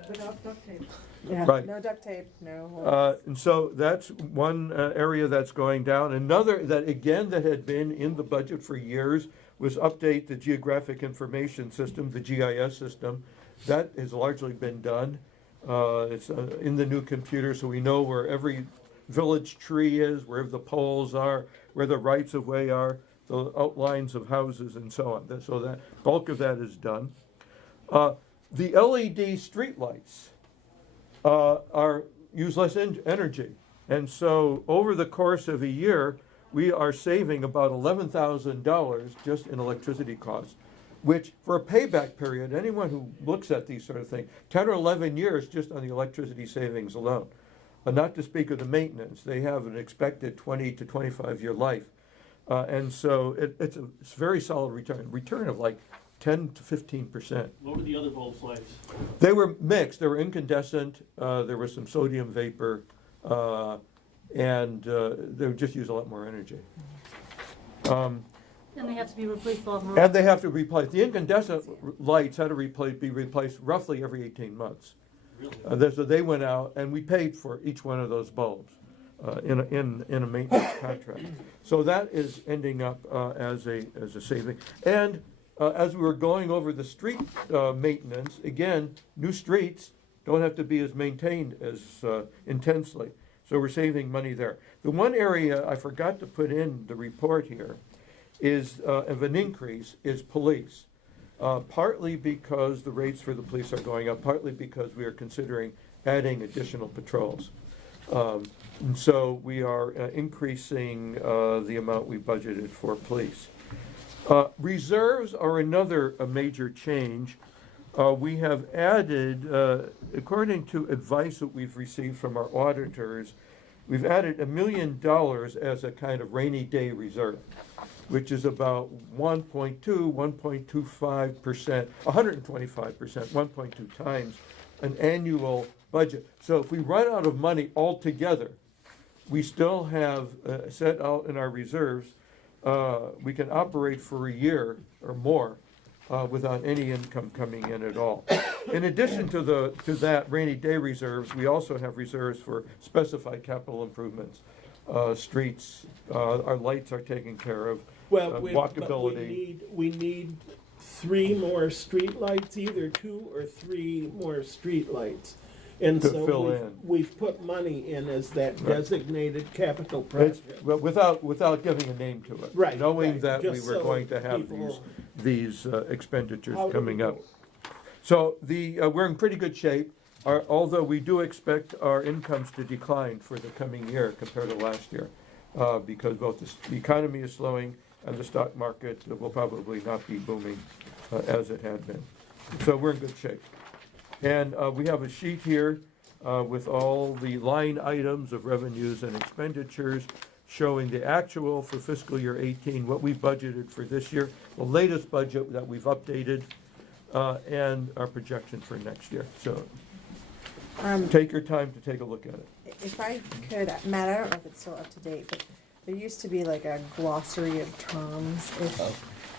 Without duct tape. Yeah, Right. no duct tape, no. And so that's one area that's going down. Another that, again, that had been in the budget for years was update the Geographic Information System, the GIS system. That has largely been done. It's in the new computer, so we know where every village tree is, where the poles are, where the rights of way are, the outlines of houses and so on. So that bulk of that is done. The LED streetlights use less energy. And so over the course of a year, we are saving about $11,000 just in electricity costs, which for a payback period, anyone who looks at these sort of things, 10 or 11 years just on the electricity savings alone. Not to speak of the maintenance. They have an expected 20 to 25 year life. And so it's a very solid return of like 10 to 15%. What were the other bulbs like? They were mixed. They were incandescent. There was some sodium vapor, and they would just use a lot more energy. And they have to be replaced all And they have to replace the incandescent lights. Had to be replaced roughly every 18 months. Really? So they went out, and we paid for each one of those bulbs in a maintenance contract. So that is ending up as a saving. And as we were going over the street maintenance, again, new streets don't have to be as maintained as intensely. So we're saving money there. The one area I forgot to put in the report here is of an increase is police. Partly because the rates for the police are going up, partly because we are considering adding additional patrols. And so we are increasing the amount we budgeted for police. Reserves are another major change. We have added, according to advice that we've received from our auditors, we've added $1 million as a kind of rainy day reserve, which is about 1.25%, 125%, 1.2 times an annual budget. So if we run out of money altogether, we still have set out in our reserves, we can operate for a year or more without any income coming in at all. In addition to that rainy day reserves, we also have reserves for specified capital improvements, streets, our lights are taken care of, Well, walkability. we need 3 more streetlights, either 2 or 3 more streetlights. And To so fill in. we've put money in as that Right. designated capital It's- project. well, without giving a name to it. Right, Knowing right, that we just were so going to have people- these expenditures How do coming we up. go? So we're in pretty good shape, although we do expect our incomes to decline for the coming year compared to last year, because both the economy is slowing and the stock market will probably not be booming as it had been. So we're in good shape. And we have a sheet here with all the line items of revenues and expenditures showing the actual for fiscal year 18, what we budgeted for this year, the latest budget that we've updated, and our projection for next year. So take your time to take a look at it. If I could, Matt, I don't know if it's still up to date, but there used to be like a glossary of terms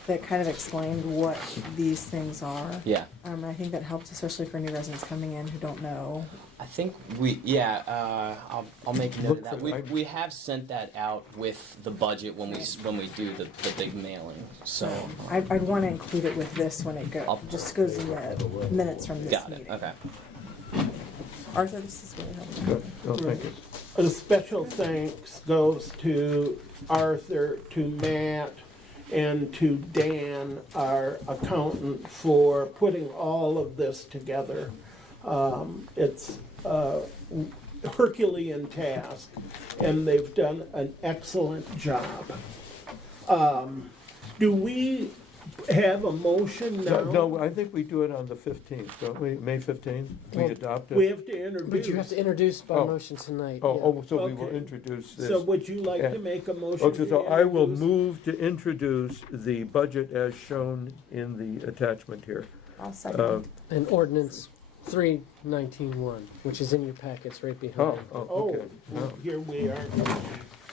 that kind of explained what these things are. Yeah. And I think that helped, especially for new residents coming in who don't know. I think I'll make a note Look of that. for it. We have sent that out with the budget when we do the big mailing. So I'd want to include it with this when it I'll- just goes in the minutes from this got it. meeting. Okay. Arthur, this is really helpful. Good. Oh, thank you. A special thanks goes to Arthur, to Matt, and to Dan, our accountant, for putting all of this together. It's a Herculean task, and they've done an excellent job. Do we have a motion now? No, I think we do it on the 15th, don't we? May 15th, we Well, adopt We it? have to introduce. But you have to introduce by Oh. motion tonight. Oh, so we will Okay. introduce this. So would you like to Yeah. make a motion? Okay, so to I will introduce? move to introduce the budget as shown in the attachment here. I'll Uh, second. And ordinance 319-1, which is in your packets right behind. Oh, okay. Oh. here we are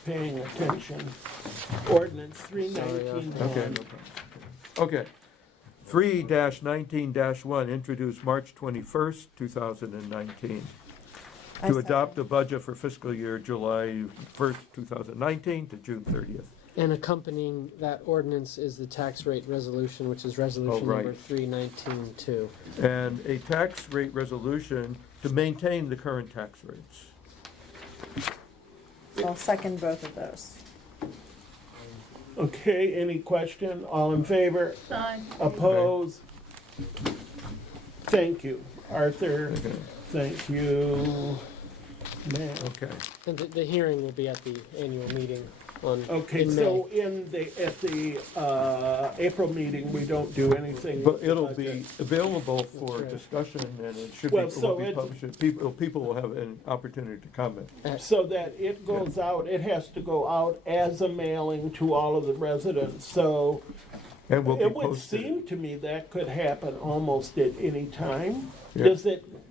paying attention. Ordinance 319. Okay, no problem. Okay. 3-19-1, introduced March 21st, 2019. I To second. adopt a budget for fiscal year July 1st, 2019 to June 30th. And accompanying that ordinance is the tax rate resolution, which is resolution right. number 319-2. And a tax rate resolution to maintain the current tax rates. So I'll second both of those. Okay, any question? All in favor? Aye. Oppose? Thank you, Arthur. Okay. Thank you, Matt. Okay. And the hearing will be at the annual meeting on, Okay, in so May. at the April meeting, we don't do anything. But with the it'll budget. be available for right. discussion, and it should Well, be, so will be it- published. People will have an opportunity to comment. So that it goes out, it has to go out as a mailing to all of the residents, so And will be it would posted. seem to me that could happen almost at any time. Yeah.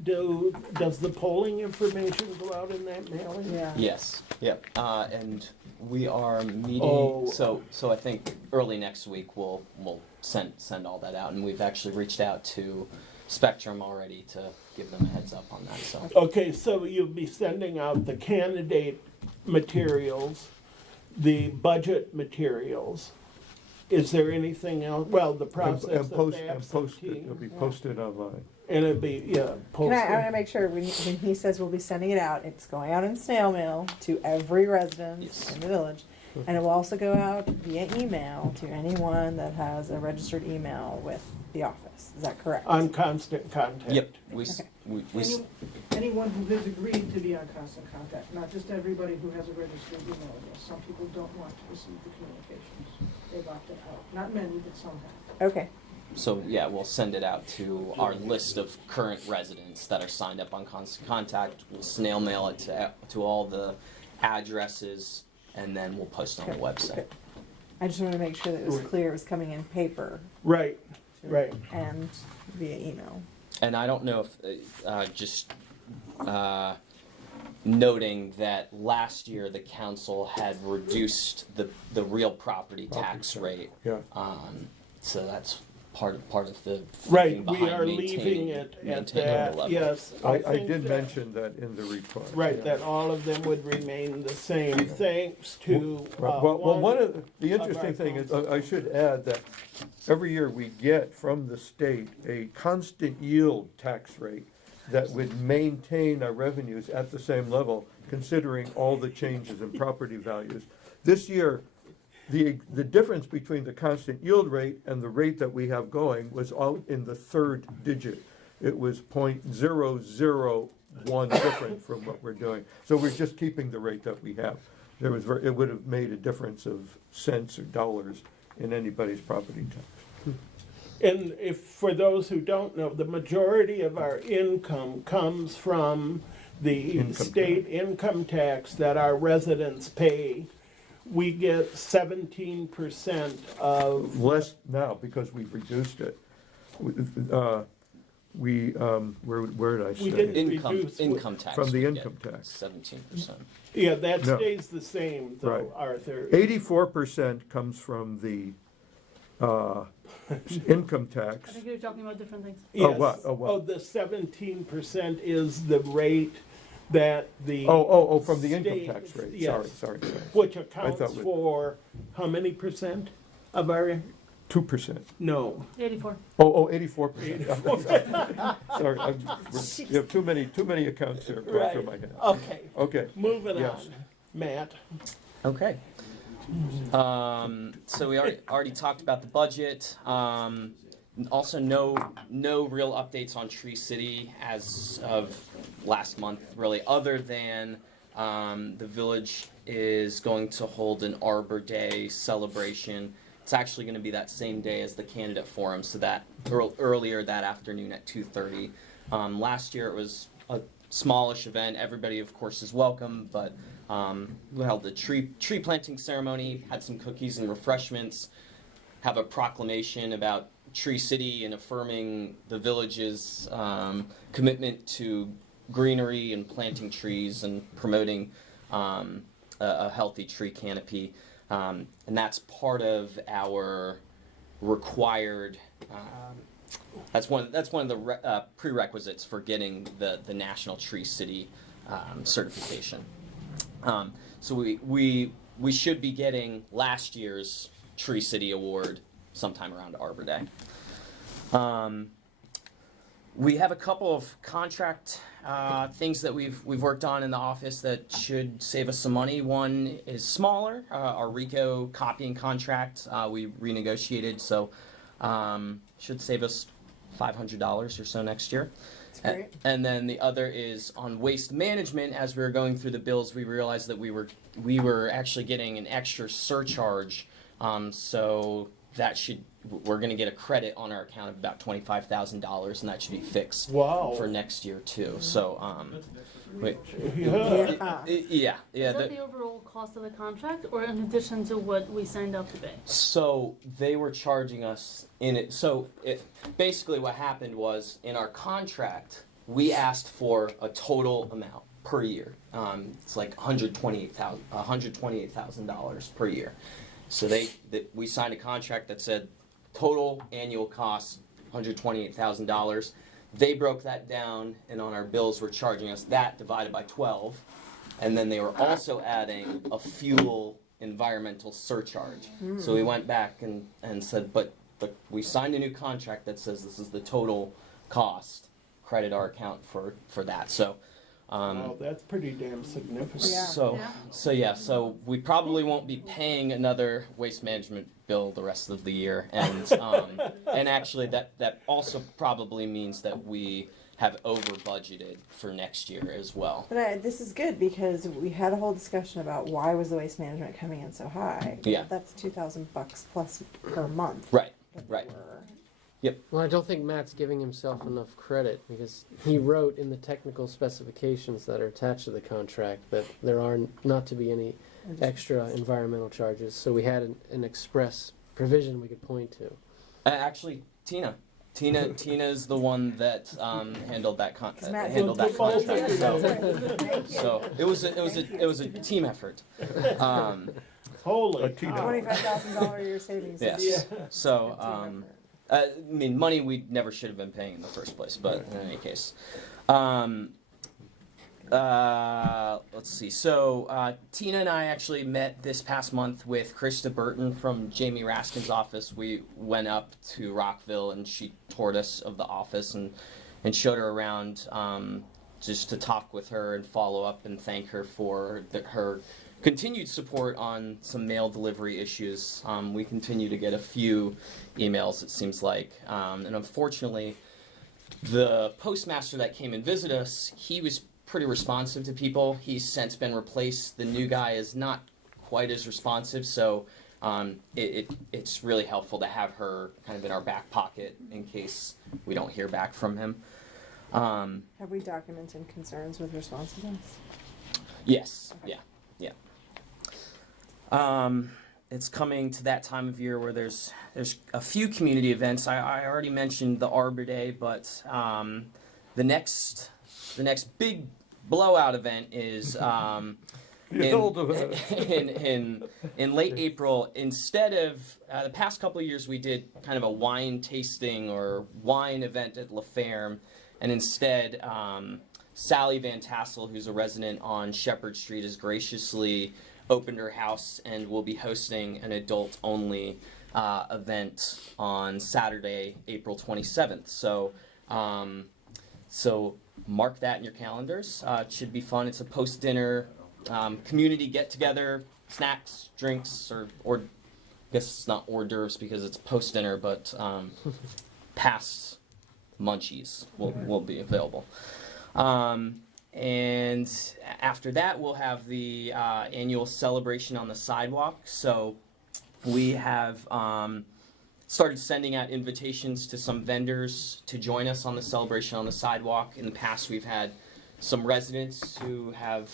Does the polling information go out in that mailing? Yeah. Yes, yep, and we are meeting, Oh. so I think early next week we'll send all that out, and we've actually reached out to Spectrum already to give them a heads up on that, so. Okay, so you'll be sending out the candidate materials, the budget materials. Is there anything else? Well, the process And of post, the and posted, absentee. it'll be posted online. And it'd be, yeah, Can posted. I want to make sure when he says we'll be sending it out, it's going out in snail mail to every residence Yes. in the village. And it will also go out via email to anyone that has a registered email with the office. Is that correct? On constant contact. Yep, we, s- Okay. we s- Anyone who has agreed to be on constant contact, not just everybody who has a registered email address. Some people don't want to receive the communications. They've opted out. Not many, but some have. Okay. so yeah, we'll send it out to our list of current residents that are signed up on Constant Contact. We'll snail mail it to all the addresses, and then we'll post on the website. I just want to make sure that it was clear it was coming in paper Right, right. and via email. And I don't know if, just noting that last year the council had reduced the real property tax rate. Yeah. So that's part of the Right, thinking we behind are leaving it at that, level. yes. I think did that- mention that in the report. Right, yeah. that all of them would remain the same, thanks to, Well, one of, the of interesting our thing is, council. I should add that every year we get from the state a constant yield tax rate that would maintain our revenues at the same level, considering all the changes in property values. This year, the difference between the constant yield rate and the rate that we have going was out in the third digit. It was 0.001 different from what we're doing. So we're just keeping the rate that we have. It would have made a difference of cents or dollars in anybody's property tax. And if, for those who don't know, the majority of our income comes from the Income state income tax that our residents pay. We get 17% of, Less now because we've reduced it. Where did I We didn't say? reduce- Income tax. From the we income get tax. 17%. yeah, that No. stays the same Right. though, Arthur. 84% comes from the income tax. I think you're talking about different things. Yes. what? Oh, what? Oh, the 17% is the rate that the. From the income state- tax rate. yes. Sorry. Which I accounts thought we- for how many percent of our, 2%. no. 84. 84%. Sorry, you have too many accounts here going through my head. Okay, Okay, moving Yes. on. Matt, Okay. So we already talked about the budget. Also, no real updates on Tree City as of last month, really, other than the village is going to hold an Arbor Day celebration It's actually going to be that same day as the candidate forum, so that earlier that afternoon at 2:30. Last year it was a smallish event. Everybody, of course, is welcome, but we held the tree planting ceremony, had some cookies and refreshments, have a proclamation about Tree City and affirming the village's commitment to greenery and planting trees and promoting a healthy tree canopy. And that's part of our required. That's one of the prerequisites for getting the National Tree City certification. So we should be getting last year's Tree City Award sometime around Arbor Day. We have a couple of contract things that we've worked on in the office that should save us some money. One is smaller, our RICO copying contract we renegotiated, so should save us $500 or so next year. That's great. And then the other is on waste management. As we were going through the bills, we realized that we were actually getting an extra surcharge, so we're going to get a credit on our account of about $25,000, and that should be fixed for next year too. So, yeah. Is that the overall cost of the contract, or in addition to what we signed up to pay? So they were charging us in it. So basically what happened was in our contract we asked for a total amount per year. It's like $128,000 per year. So we signed a contract that said total annual cost $128,000. They broke that down, and on our bills were charging us that divided by 12, and then they were also adding a fuel environmental surcharge. So we went back and said, but we signed a new contract that says this is the total cost. Credit our account for that. So. Well, that's pretty damn significant. So we probably won't be paying another waste management bill the rest of the year, and and actually that also probably means that we have over budgeted for next year as well. But this is good because we had a whole discussion about why was the waste management coming in so high. Yeah. That's $2,000 plus per month. Right. Yep. Well, I don't think Matt's giving himself enough credit because he wrote in the technical specifications that are attached to the contract that there are not to be any extra environmental charges. So we had an express provision we could point to. Actually, Tina is the one that handled that contract. So it was a team effort. Holy $25,000 a year savings. Yes. Yeah. So. I mean, money we never should have been paying in the first place, but in any case. Let's see. So Tina and I actually met this past month with Krista Burton from Jamie Raskin's office. We went up to Rockville, and she toured us of the office and showed her around just to talk with her and follow up and thank her for her continued support on some mail delivery issues. We continue to get a few emails, it seems like. And unfortunately, the postmaster that came and visited us, he was pretty responsive to people. He's since been replaced. The new guy is not quite as responsive, so it's really helpful to have her kind of in our back pocket in case we don't hear back from him. Have we documented concerns with responsiveness? Yes, okay. Yeah. It's coming to that time of year where there's a few community events. I already mentioned the Arbor Day, but the next big blowout event is in late April. Instead of the past couple of years, we did kind of a wine tasting or wine event at La Ferme, and instead Sally Van Tassel, who's a resident on Shepherd Street, has graciously opened her house and will be hosting an adult-only event on Saturday, April 27th. So mark that in your calendars. It should be fun. It's a post-dinner community get-together, snacks, drinks, or I guess it's not hors d'oeuvres because it's post-dinner, but past munchies will be available. And after that, we'll have the annual celebration on the sidewalk. So we have started sending out invitations to some vendors to join us on the celebration on the sidewalk. In the past, we've had some residents who have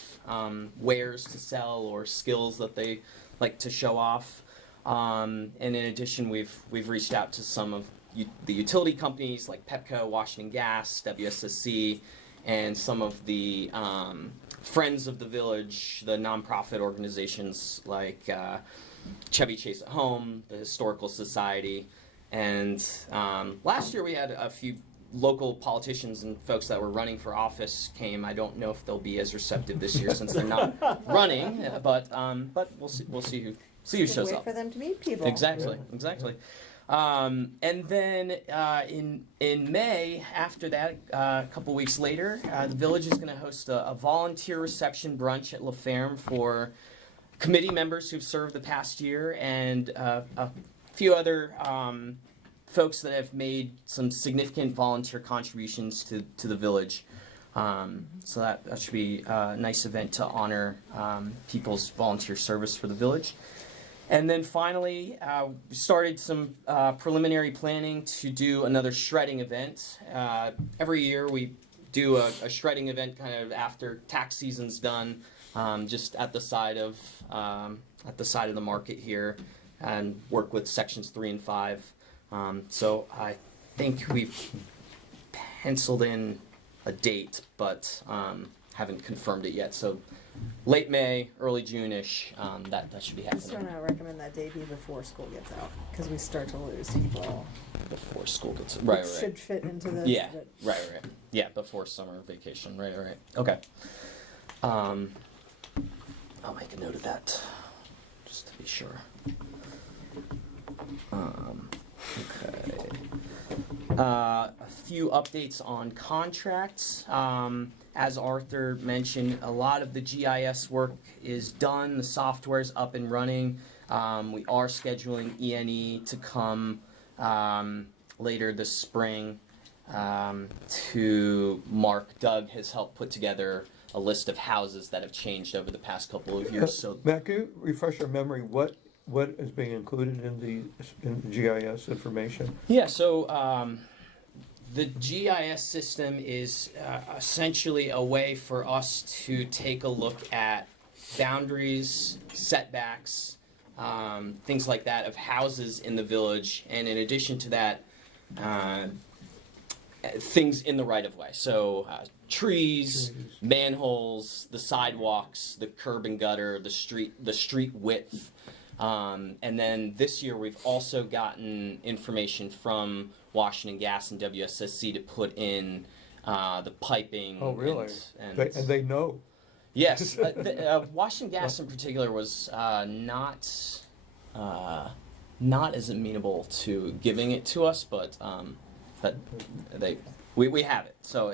wares to sell or skills that they like to show off. And in addition, we've reached out to some of the utility companies like Pepco, Washington Gas, WSSC, and some of the Friends of the Village, the nonprofit organizations like Chevy Chase at Home, the Historical Society, and last year we had a few local politicians and folks that were running for office came. I don't know if they'll be as receptive this year since they're not running, but we'll see. We'll see who shows Wait up. for them to meet people. Exactly. And then in May, after that, a couple weeks later, the village is going to host a volunteer reception brunch at La Ferme for committee members who've served the past year and a few other folks that have made some significant volunteer contributions to the village. So that should be a nice event to honor people's volunteer service for the village. And then finally, we started some preliminary planning to do another shredding event. Every year we do a shredding event kind of after tax season's done, just at the side of the market here, and work with sections 3 and 5. So I think we've penciled in a date, but haven't confirmed it yet. So late May, early June-ish, that should be happening. Just want to recommend that day be before school gets out, because we start to lose people. Before school gets right. Should fit into this. Yeah, but right. Yeah, before summer vacation. Right. Okay. I'll make a note of that, just to be sure. Okay. A few updates on contracts. As Arthur mentioned, a lot of the GIS work is done. The software's up and running. We are scheduling ENE to come later this spring to mark. Doug has helped put together a list of houses that have changed over the past couple of years. So, Matt, can you refresh our memory, what is being included in the GIS information? yeah, so the GIS system is essentially a way for us to take a look at boundaries, setbacks, things like that of houses in the village, and in addition to that, things in the right-of-way. So trees, manholes, the sidewalks, the curb and gutter, the street width. And then this year we've also gotten information from Washington Gas and WSSC to put in the piping. Oh, really? And they know. Yes. Washington Gas in particular was not as amenable to giving it to us, but we have it, so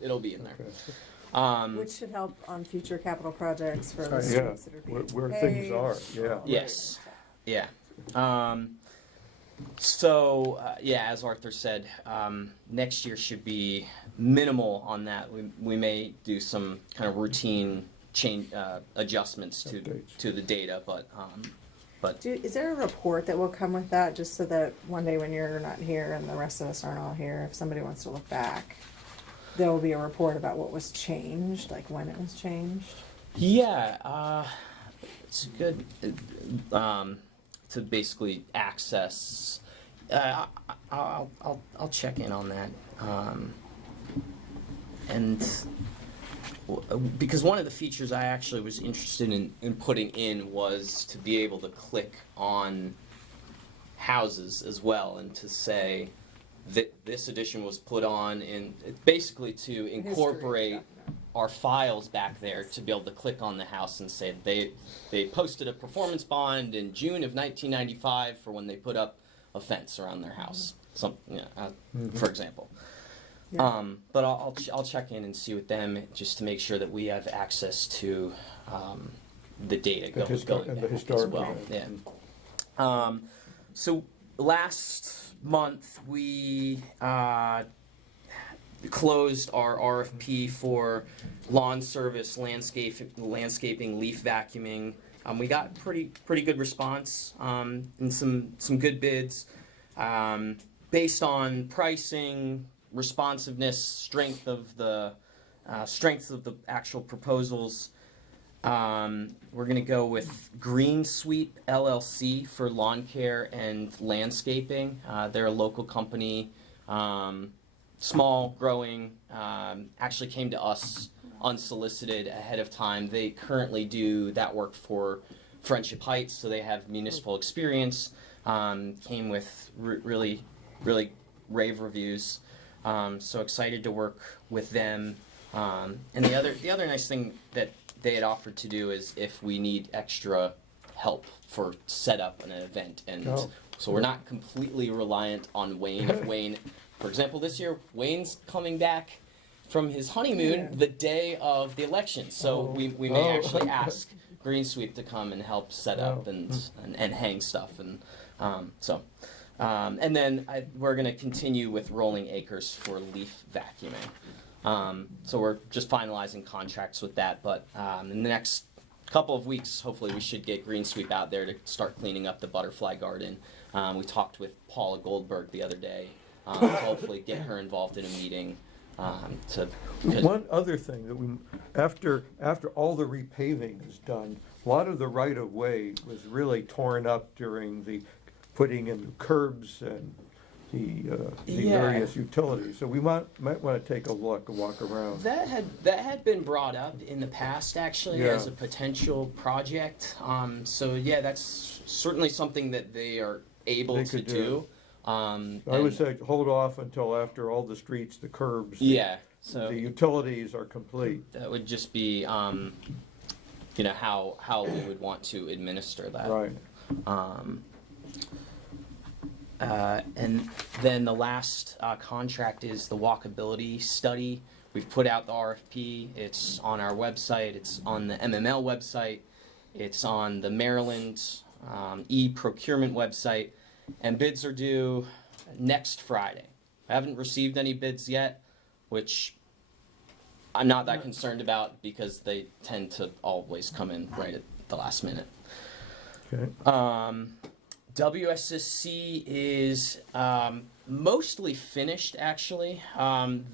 it'll be in there. Okay. which should help on future capital projects for the Yeah, streets that are being where things paved. are, yeah. Yes. Yeah. As Arthur said, next year should be minimal on that. We may do some kind of routine change adjustments to the data, but Is there a report that will come with that, just so that one day when you're not here and the rest of us aren't all here, if somebody wants to look back, there will be a report about what was changed, like when it was changed? yeah, it's good to basically access. I'll check in on that, because one of the features I actually was interested in putting in was to be able to click on houses as well, and to say that this edition was put on, and basically to incorporate our files back there to be able to click on the house and say they posted a performance bond in June of 1995 for when they put up a fence around their house, for example. Yeah. But I'll check in and see with them just to make sure that we have access to the data going back as well. Yeah. So last month we closed our RFP for lawn service, landscaping, leaf vacuuming, We got pretty good response and some good bids based on pricing, responsiveness, strength of the actual proposals. We're going to go with Green Sweep LLC for lawn care and landscaping. They're a local company, small, growing, actually came to us unsolicited ahead of time. They currently do that work for Friendship Heights, so they have municipal experience. Came with really rave reviews. So excited to work with them. And the other nice thing that they had offered to do is if we need extra help for setup an event, and so we're not completely reliant on Wayne. If Wayne, for example, this year Wayne's coming back from his honeymoon the day of the election, so we may actually ask Green Sweep to come and help set up and hang stuff, and and then we're going to continue with Rolling Acres for leaf vacuuming. So we're just finalizing contracts with that, but in the next couple of weeks, hopefully we should get Green Sweep out there to start cleaning up the butterfly garden. We talked with Paula Goldberg the other day to hopefully get her involved in a meeting. One other thing that we, after all the repaving is done, a lot of the right-of-way was really torn up during the putting in curbs and the various utilities. So we might want to take a look, a walk around. That had been brought up in the past, actually, as a potential project. So yeah, that's certainly something that they are able to do. I would say hold off until after all the streets, the curbs, so the utilities are complete. That would just be, how we would want to administer that. Right. And then the last contract is the walkability study. We've put out the RFP. It's on our website. It's on the MML website. It's on the Maryland e-procurement website. And bids are due next Friday. I haven't received any bids yet, which I'm not that concerned about because they tend to always come in right at the last minute. Okay. WSSC is mostly finished, actually.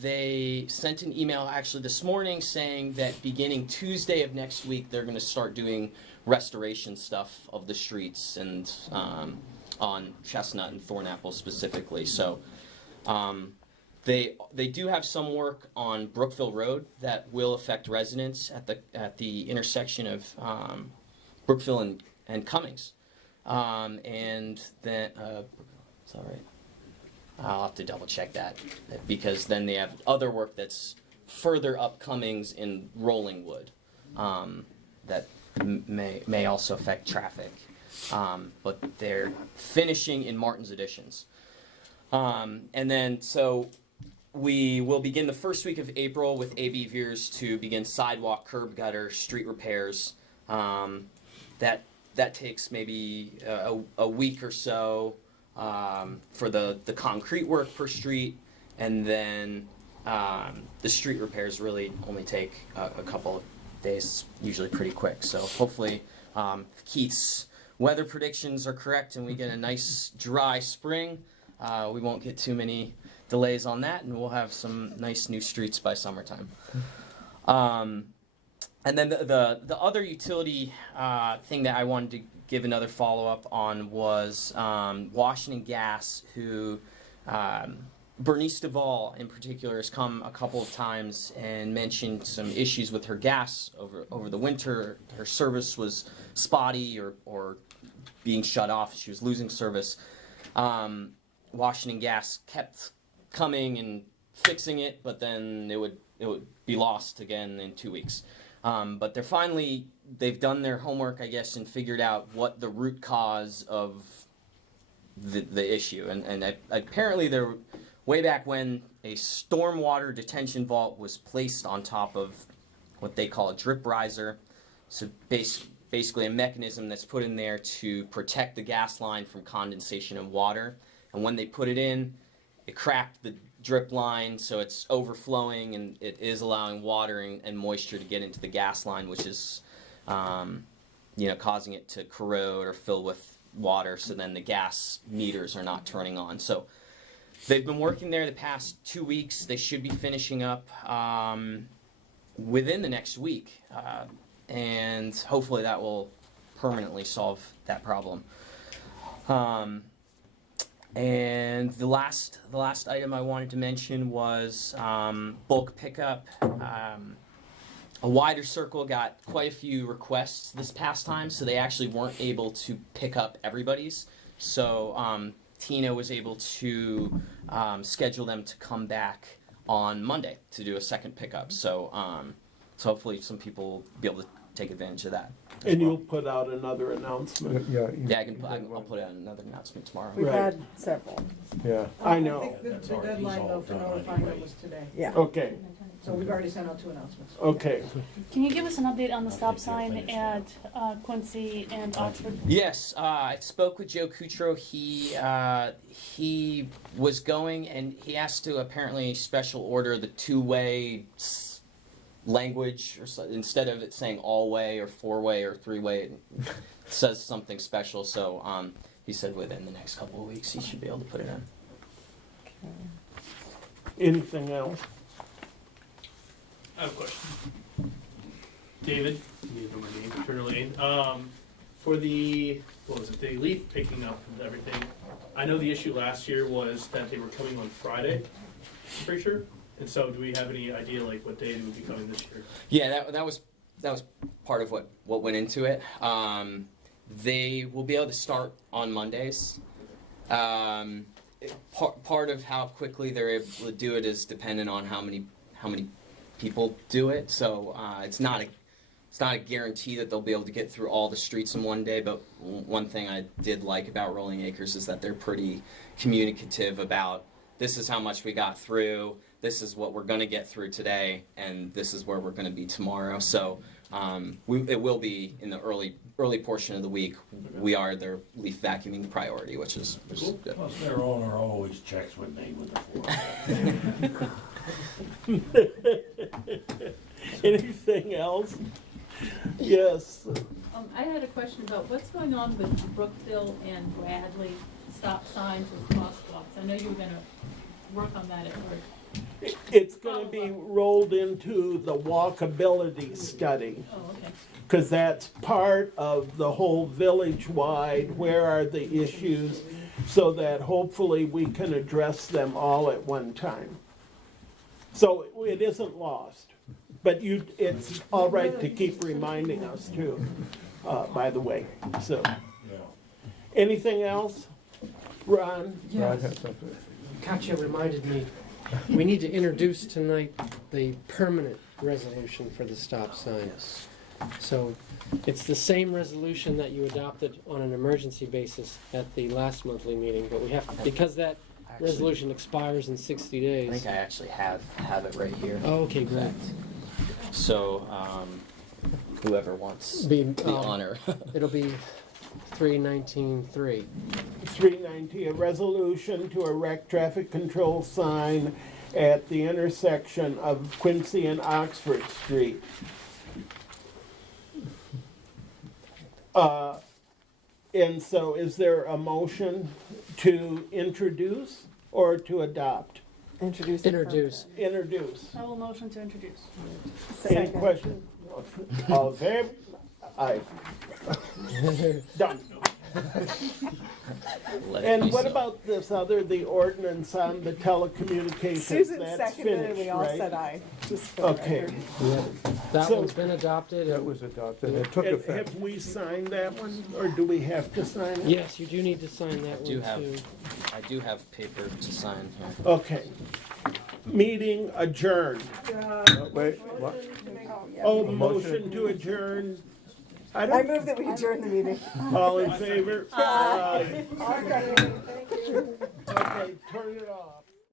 They sent an email actually this morning saying that beginning Tuesday of next week, they're going to start doing restoration stuff of the streets and on Chestnut and Thornapple specifically. So they do have some work on Brookville Road that will affect residents at the intersection of Brookville and Cummings. And then, it's all right. I'll have to double check that because then they have other work that's further up Cummings in Rollingwood that may also affect traffic. But they're finishing in Martin's Additions. And then, so we will begin the first week of April with AB Veers to begin sidewalk, curb gutter, street repairs. That takes maybe a week or so for the concrete work per street, and then the street repairs really only take a couple of days, usually pretty quick. So hopefully Keith's weather predictions are correct and we get a nice dry spring. We won't get too many delays on that, and we'll have some nice new streets by summertime. And then the other utility thing that I wanted to give another follow-up on was Washington Gas, who Bernice Duvall in particular has come a couple of times and mentioned some issues with her gas over the winter. Her service was spotty or being shut off. She was losing service. Washington Gas kept coming and fixing it, but then it would be lost again in 2 weeks. But they've done their homework, I guess, and figured out what the root cause of the issue. And apparently they're way back when a stormwater detention vault was placed on top of what they call a drip riser. So basically a mechanism that's put in there to protect the gas line from condensation of water. And when they put it in, it cracked the drip line, so it's overflowing, and it is allowing water and moisture to get into the gas line, which is causing it to corrode or fill with water, so then the gas meters are not turning on. So they've been working there the past 2 weeks. They should be finishing up within the next week, and hopefully that will permanently solve that problem. And the last item I wanted to mention was bulk pickup. A wider circle got quite a few requests this past time, so they actually weren't able to pick up everybody's. So Tina was able to schedule them to come back on Monday to do a second pickup. So so hopefully some people will be able to take advantage of that. And you'll put out another announcement. Yeah, I'll put out another announcement tomorrow. We've Right. had several. yeah. I know. I think the deadline though for notifying them was today. Yeah. Okay, So we've already sent out 2 announcements. okay. Can you give us an update on the stop sign at Quincy and Oxford? Yes, I spoke with Joe Cutro. He was going, and he has to apparently special order the two-way language, or instead of it saying all-way or four-way or three-way, it says something special. So he said within the next couple of weeks he should be able to put it in. Anything else? I have a question. David, you need to know my name, Turner Lane. For the, the leaf picking up and everything, I know the issue last year was that they were coming on Friday, I'm pretty sure. And so do we have any idea like what day they would be coming this year? Yeah, that was part of what went into it. They will be able to start on Mondays. Part of how quickly they're able to do it is dependent on how many people do it. So it's not a guarantee that they'll be able to get through all the streets in one day. But one thing I did like about Rolling Acres is that they're pretty communicative about, this is how much we got through, this is what we're going to get through today, and this is where we're going to be tomorrow. So it will be in the early portion of the week. We are their leaf vacuuming priority, which is good. Plus their owner always checks with me with the floor. Anything else? Yes. I had a question about what's going on with Brookville and Bradley stop signs or crosswalks. I know you were gonna work on that at work. It's gonna be rolled into the walkability study. Oh, okay. Because that's part of the whole village-wide, where are the issues, so that hopefully we can address them all at one time. So it isn't lost, but it's all right to keep reminding us too, by the way, so. Anything else? Ron? Rod has something. Katya reminded me, we need to introduce tonight the permanent resolution for the stop sign. So it's the same resolution that you adopted on an emergency basis at the last monthly meeting, but we have, because that resolution expires in 60 days. I think I actually have it right here. Oh, okay, great. So whoever wants the honor. It'll be 319.3. 390, a resolution to erect traffic control sign at the intersection of Quincy and Oxford Street. And so is there a motion to introduce or to adopt? Introduce. Introduce. I will motion to introduce. Any question? All in favor? Aye. Done. And what about this other, the ordinance on the telecommunications? Susan That's seconded finished, and we all right? said aye. Just for the Okay. record. That So- one's been adopted. That was adopted, it took effect. Have we signed that one, or do we have to sign it? Yes, you do need to sign that do one have- too. I do have paper to sign here. Okay. Meeting adjourned. Wait, what? Oh, A motion to adjourn. I move that we adjourn the meeting. All in favor? Aye. Okay, turn it off.